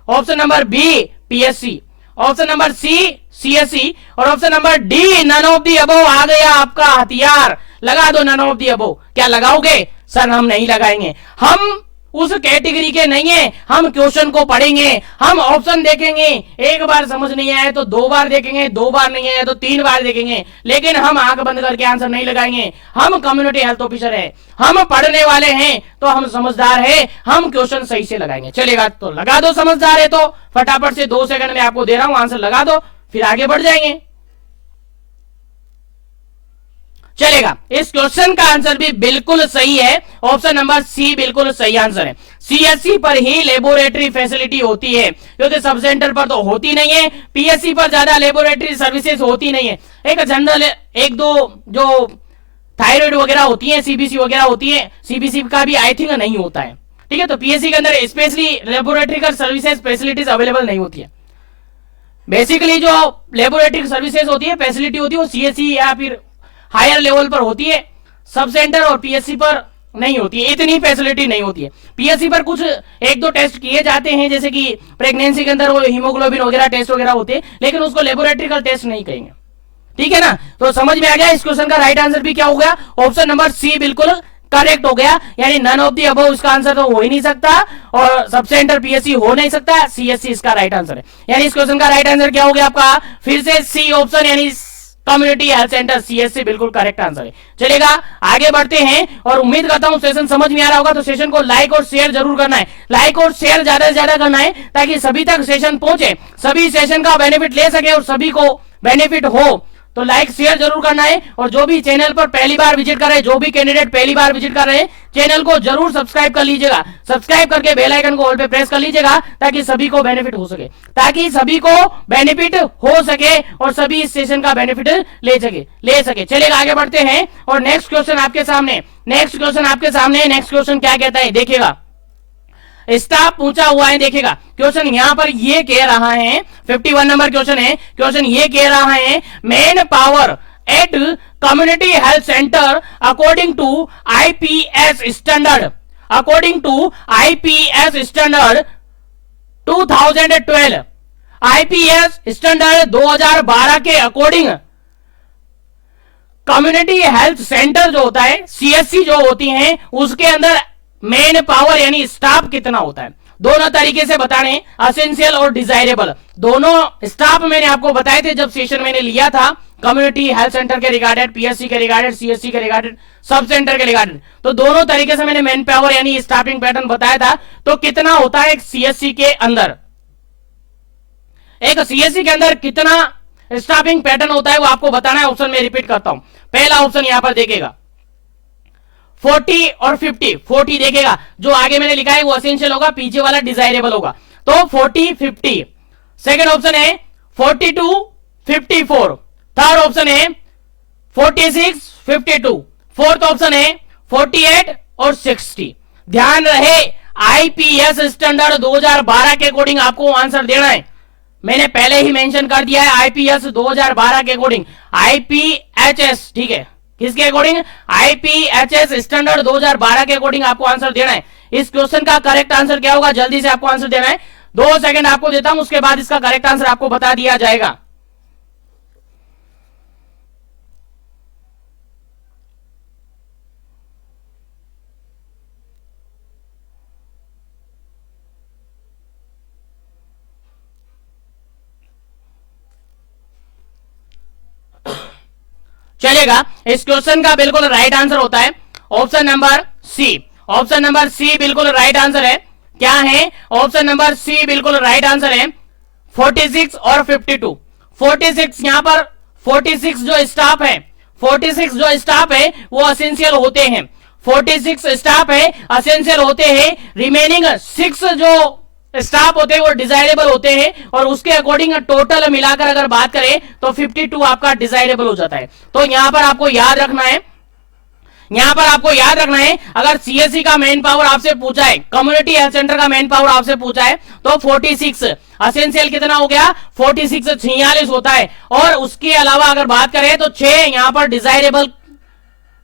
option number B PSC, option number C CSC, और option number D none of the above. आ गया आपका हथियार, लगा दो नन ऑफ दी अबव। क्या लगाओगे? सर हम नहीं लगाएंगे, हम उस कैटेगरी के नहीं है। हम क्वेश्चन को पढ़ेंगे, हम ऑप्शन देखेंगे, एक बार समझ नहीं आया तो 2 बार देखेंगे, 2 बार नहीं आया तो 3 बार देखेंगे, लेकिन हम आंख बंद करके आंसर नहीं लगाएंगे। हम कम्युनिटी हेल्थ ऑफिसर है, हम पढ़ने वाले हैं, तो हम समझदार है, हम क्वेश्चन सही से लगाएंगे। चलेगा तो लगा दो, समझदार है तो फटाफट से 2 सेकंड में आपको दे रहा हूं, आंसर लगा दो, फिर आगे बढ़ जाएंगे। चलेगा, इस क्वेश्चन का आंसर भी बिल्कुल सही है, ऑप्शन नंबर सी बिल्कुल सही आंसर है। सीएससी पर ही लेबोरेटरी फैसिलिटी होती है, क्योंकि सब सेंटर पर तो होती नहीं है। पीएससी पर ज्यादा लेबोरेटरी सर्विसेज होती नहीं है। एक जनरल, एक दो जो थायराइड वगैरह होती है, सीबीसी वगैरह होती है, सीबीसी का भी आई थिंक नहीं होता है। ठीक है, तो पीएससी के अंदर स्पेशली लेबोरेटरी का सर्विसेज फैसिलिटीज अवेलेबल नहीं होती है। बेसिकली जो लेबोरेटरी सर्विसेज होती है, फैसिलिटी होती है, वो सीएससी या फिर हायर लेवल पर होती है, सब सेंटर और पीएससी पर नहीं होती है, इतनी फैसिलिटी नहीं होती है। पीएससी पर कुछ एक दो टेस्ट किए जाते हैं, जैसे कि प्रेगनेंसी के अंदर वो हीमोग्लोबिन वगैरह टेस्ट वगैरह होते हैं, लेकिन उसको लेबोरेटरी टेस्ट नहीं कहेंगे। ठीक है ना, तो समझ में आ गया। इस क्वेश्चन का राइट आंसर भी क्या हो गया, ऑप्शन नंबर सी बिल्कुल करेक्ट हो गया, यानी नन ऑफ दी अबव इसका आंसर तो हो ही नहीं सकता, और सब सेंटर पीएससी हो नहीं सकता, सीएससी इसका राइट आंसर है। यानी इस क्वेश्चन का राइट आंसर क्या हो गया आपका, फिर से सी ऑप्शन, यानी कम्युनिटी हेल्थ सेंटर, सीएससी बिल्कुल करेक्ट आंसर है। चलेगा, आगे बढ़ते हैं, और उम्मीद करता हूं सेशन समझ में आ रहा होगा। तो सेशन को लाइक और शेयर जरूर करना है, लाइक और शेयर ज्यादा से ज्यादा करना है, ताकि सभी तक सेशन पहुंचे, सभी सेशन का बेनिफिट ले सके और सभी को बेनिफिट हो। तो लाइक शेयर जरूर करना है, और जो भी चैनल पर पहली बार विजिट कर रहे हैं, जो भी कैंडिडेट पहली बार विजिट कर रहे हैं, चैनल को जरूर सब्सक्राइब कर लीजिएगा, सब्सक्राइब करके बेल आइकन को ऑल पे प्रेस कर लीजिएगा, ताकि सभी को बेनिफिट हो सके, ताकि सभी को बेनिफिट हो सके और सभी इस सेशन का बेनिफिट ले सके। चलिएगा, आगे बढ़ते हैं, और नेक्स्ट क्वेश्चन आपके सामने, नेक्स्ट क्वेश्चन क्या कहता है देखिएगा, स्टाफ पूछा हुआ है। देखिएगा, क्वेश्चन यहां पर ये कह रहा है, 51 नंबर क्वेश्चन है, क्वेश्चन ये कह रहा है, man power at community health centre according to IPS standard, according to IPS standard 2012, IPS standard 2012 के अकॉर्डिंग कम्युनिटी हेल्थ सेंटर जो होता है, सीएससी जो होती हैं, उसके अंदर मेन पावर यानी स्टाफ कितना होता है। दोनों तरीके से बताने, असेंशियल और डिजायरेबल, दोनों स्टाफ मैंने आपको बताए थे जब सेशन मैंने लिया था कम्युनिटी हेल्थ सेंटर के रिगार्डेड, पीएससी के रिगार्डेड, सीएससी के रिगार्डेड, सब सेंटर के रिगार्डेड। तो दोनों तरीके से मैंने मैन पावर यानी स्टाफिंग पैटर्न बताया था। तो कितना होता है एक सीएससी के अंदर, एक सीएससी के अंदर कितना स्टाफिंग पैटर्न होता है वो आपको बताना है। ऑप्शन में रिपीट करता हूं, पहला ऑप्शन यहां पर देखेगा 40 और 50, 40 देखेगा, जो आगे मैंने लिखा है वो असेंशियल होगा, पीछे वाला डिजायरेबल होगा, तो 40 50। सेकंड ऑप्शन है 42 54, थर्ड ऑप्शन है 46 52, फोर्थ ऑप्शन है 48 और 60। ध्यान रहे, आईपीएस स्टैंडर्ड 2012 के अकॉर्डिंग आपको आंसर देना है। मैंने पहले ही मेंशन कर दिया है, आईपीएस 2012 के अकॉर्डिंग, आईपीएचएस, ठीक है, किसके अकॉर्डिंग, आईपीएचएस स्टैंडर्ड 2012 के अकॉर्डिंग आपको आंसर देना है। इस क्वेश्चन का करेक्ट आंसर क्या होगा, जल्दी से आपको आंसर देना है, 2 सेकंड आपको देता हूं, उसके बाद इसका करेक्ट आंसर आपको बता दिया जाएगा। चलेगा, इस क्वेश्चन का बिल्कुल राइट आंसर होता है option number C, option number C बिल्कुल राइट आंसर है। क्या है, ऑप्शन नंबर सी बिल्कुल राइट आंसर है, 46 और 52। 46 यहां पर 46 जो स्टाफ है, 46 जो स्टाफ है वो असेंशियल होते हैं, 46 स्टाफ है असेंशियल होते हैं, रिमेनिंग 6 जो स्टाफ होते हैं वो डिजायरेबल होते हैं, और उसके अकॉर्डिंग टोटल मिलाकर अगर बात करें तो 52 आपका डिजायरेबल हो जाता है। तो यहां पर आपको याद रखना है, यहां पर आपको याद रखना है, अगर सीएससी का मेन पावर आपसे पूछा है, कम्युनिटी हेल्थ सेंटर का मेन पावर आपसे पूछा है, तो 46 असेंशियल कितना हो गया, 46 46 होता है, और उसके अलावा अगर बात करें तो 6 यहां पर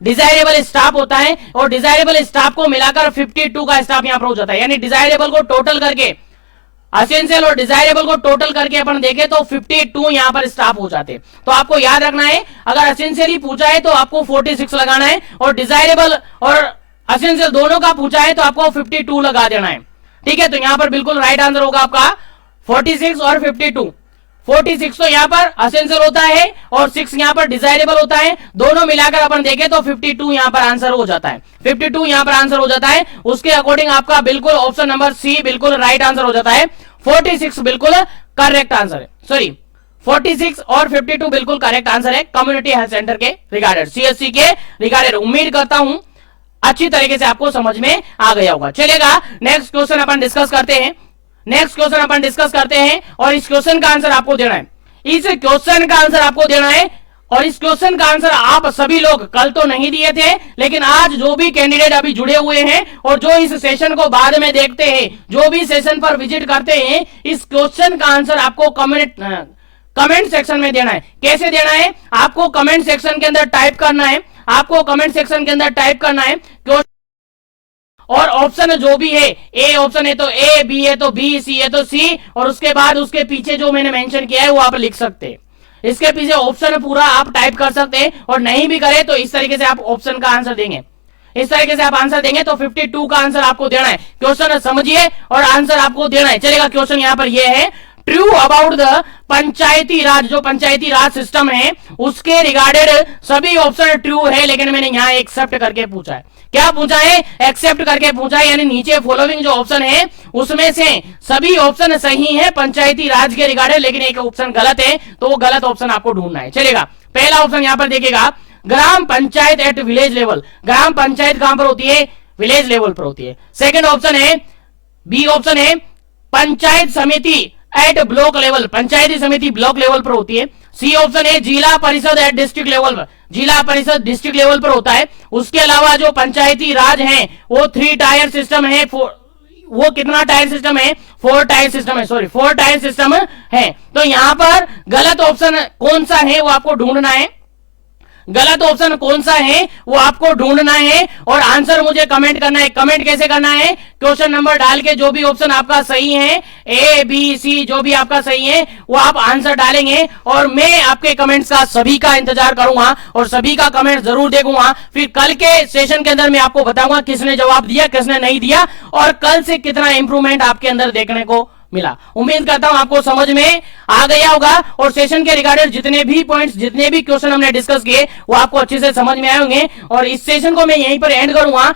डिजायरेबल स्टाफ होता है, और डिजायरेबल स्टाफ को मिलाकर 52 का स्टाफ यहां पर हो जाता है। यानी डिजायरेबल को टोटल करके, असेंशियल और डिजायरेबल को टोटल करके अपन देखें तो 52 यहां पर स्टाफ हो जाते हैं। तो आपको याद रखना है, अगर असेंशियली पूछा है तो आपको 46 लगाना है, और डिजायरेबल और असेंशियल दोनों का पूछा है तो आपको 52 लगा देना है। ठीक है, तो यहां पर बिल्कुल राइट आंसर होगा आपका 46 और 52। 46 तो यहां पर असेंशियल होता है और 6 यहां पर डिजायरेबल होता है, दोनों मिलाकर अपन देखें तो 52 यहां पर आंसर हो जाता है, 52 यहां पर आंसर हो जाता है। उसके अकॉर्डिंग आपका बिल्कुल ऑप्शन नंबर सी बिल्कुल राइट आंसर हो जाता है, 46 बिल्कुल करेक्ट आंसर है, सॉरी 46 और 52 बिल्कुल करेक्ट आंसर है कम्युनिटी हेल्थ सेंटर के रिगार्डेड, सीएससी के रिगार्डेड। उम्मीद करता हूं अच्छी तरीके से आपको समझ में आ गया होगा। चलेगा, नेक्स्ट क्वेश्चन अपन डिस्कस करते हैं, नेक्स्ट क्वेश्चन अपन डिस्कस करते हैं, और इस क्वेश्चन का आंसर आपको देना है, इस क्वेश्चन का आंसर आपको देना है, और इस क्वेश्चन का आंसर आप सभी लोग कल तो नहीं दिए थे, लेकिन आज जो भी कैंडिडेट अभी जुड़े हुए हैं और जो इस सेशन को बाद में देखते हैं, जो भी सेशन पर विजिट करते हैं, इस क्वेश्चन का आंसर आपको कमेंट सेक्शन में देना है। कैसे देना है? आपको कमेंट सेक्शन के अंदर टाइप करना है, आपको कमेंट सेक्शन के अंदर टाइप करना है और ऑप्शन जो भी है, ए ऑप्शन है तो ए, बी है तो बी, सी है तो सी, और उसके बाद उसके पीछे जो मैंने मेंशन किया है वो आप लिख सकते हैं। इसके पीछे ऑप्शन पूरा आप टाइप कर सकते हैं, और नहीं भी करे तो इस तरीके से आप ऑप्शन का आंसर देंगे। इस तरीके से आप आंसर देंगे तो 52 का आंसर आपको देना है। क्वेश्चन समझिए और आंसर आपको देना है। चलेगा, क्वेश्चन यहां पर यह है, ट्रू अबाउट द पंचायती राज, जो पंचायती राज सिस्टम है उसके रिगार्डेड सभी ऑप्शन ट्रू है, लेकिन मैंने यहां एक्सेप्ट करके पूछा है। क्या पूछा है? एक्सेप्ट करके पूछा है, यानी नीचे फॉलोइंग जो ऑप्शन है उसमें से सभी ऑप्शन सही है पंचायती राज के रिगार्डेड, लेकिन एक ऑप्शन गलत है, तो वो गलत ऑप्शन आपको ढूंढना है। चलेगा, पहला ऑप्शन यहां पर देखिएगा, ग्राम पंचायत एट विलेज लेवल। ग्राम पंचायत कहां पर होती है? विलेज लेवल पर होती है। सेकंड ऑप्शन है, बी ऑप्शन है, पंचायत समिति एट ब्लॉक लेवल। पंचायती समिति ब्लॉक लेवल पर होती है। सी ऑप्शन है, जिला परिषद एट डिस्ट्रिक्ट लेवल पर। जिला परिषद डिस्ट्रिक्ट लेवल पर होता है। उसके अलावा जो पंचायती राज है वो 3 टायर सिस्टम है। वो कितना टायर सिस्टम है? 4 टायर सिस्टम है, सॉरी 4 टायर सिस्टम है। तो यहां पर गलत ऑप्शन कौन सा है वो आपको ढूंढना है। गलत ऑप्शन कौन सा है वो आपको ढूंढना है और आंसर मुझे कमेंट करना है। कमेंट कैसे करना है? क्वेश्चन नंबर डाल के जो भी ऑप्शन आपका सही है, ए बी सी जो भी आपका सही है वो आप आंसर डालेंगे, और मैं आपके कमेंट्स का सभी का इंतजार करूंगा और सभी का कमेंट जरूर देखूंगा। फिर कल के सेशन के अंदर मैं आपको बताऊंगा किसने जवाब दिया, किसने नहीं दिया, और कल से कितना इंप्रूवमेंट आपके अंदर देखने को मिला। उम्मीद करता हूं आपको समझ में आ गया होगा, और सेशन के रिगार्डेड जितने भी पॉइंट्स, जितने भी क्वेश्चन हमने डिस्कस किए वो आपको अच्छे से समझ में आए होंगे। और इस सेशन को मैं यहीं पर एंड करूंगा।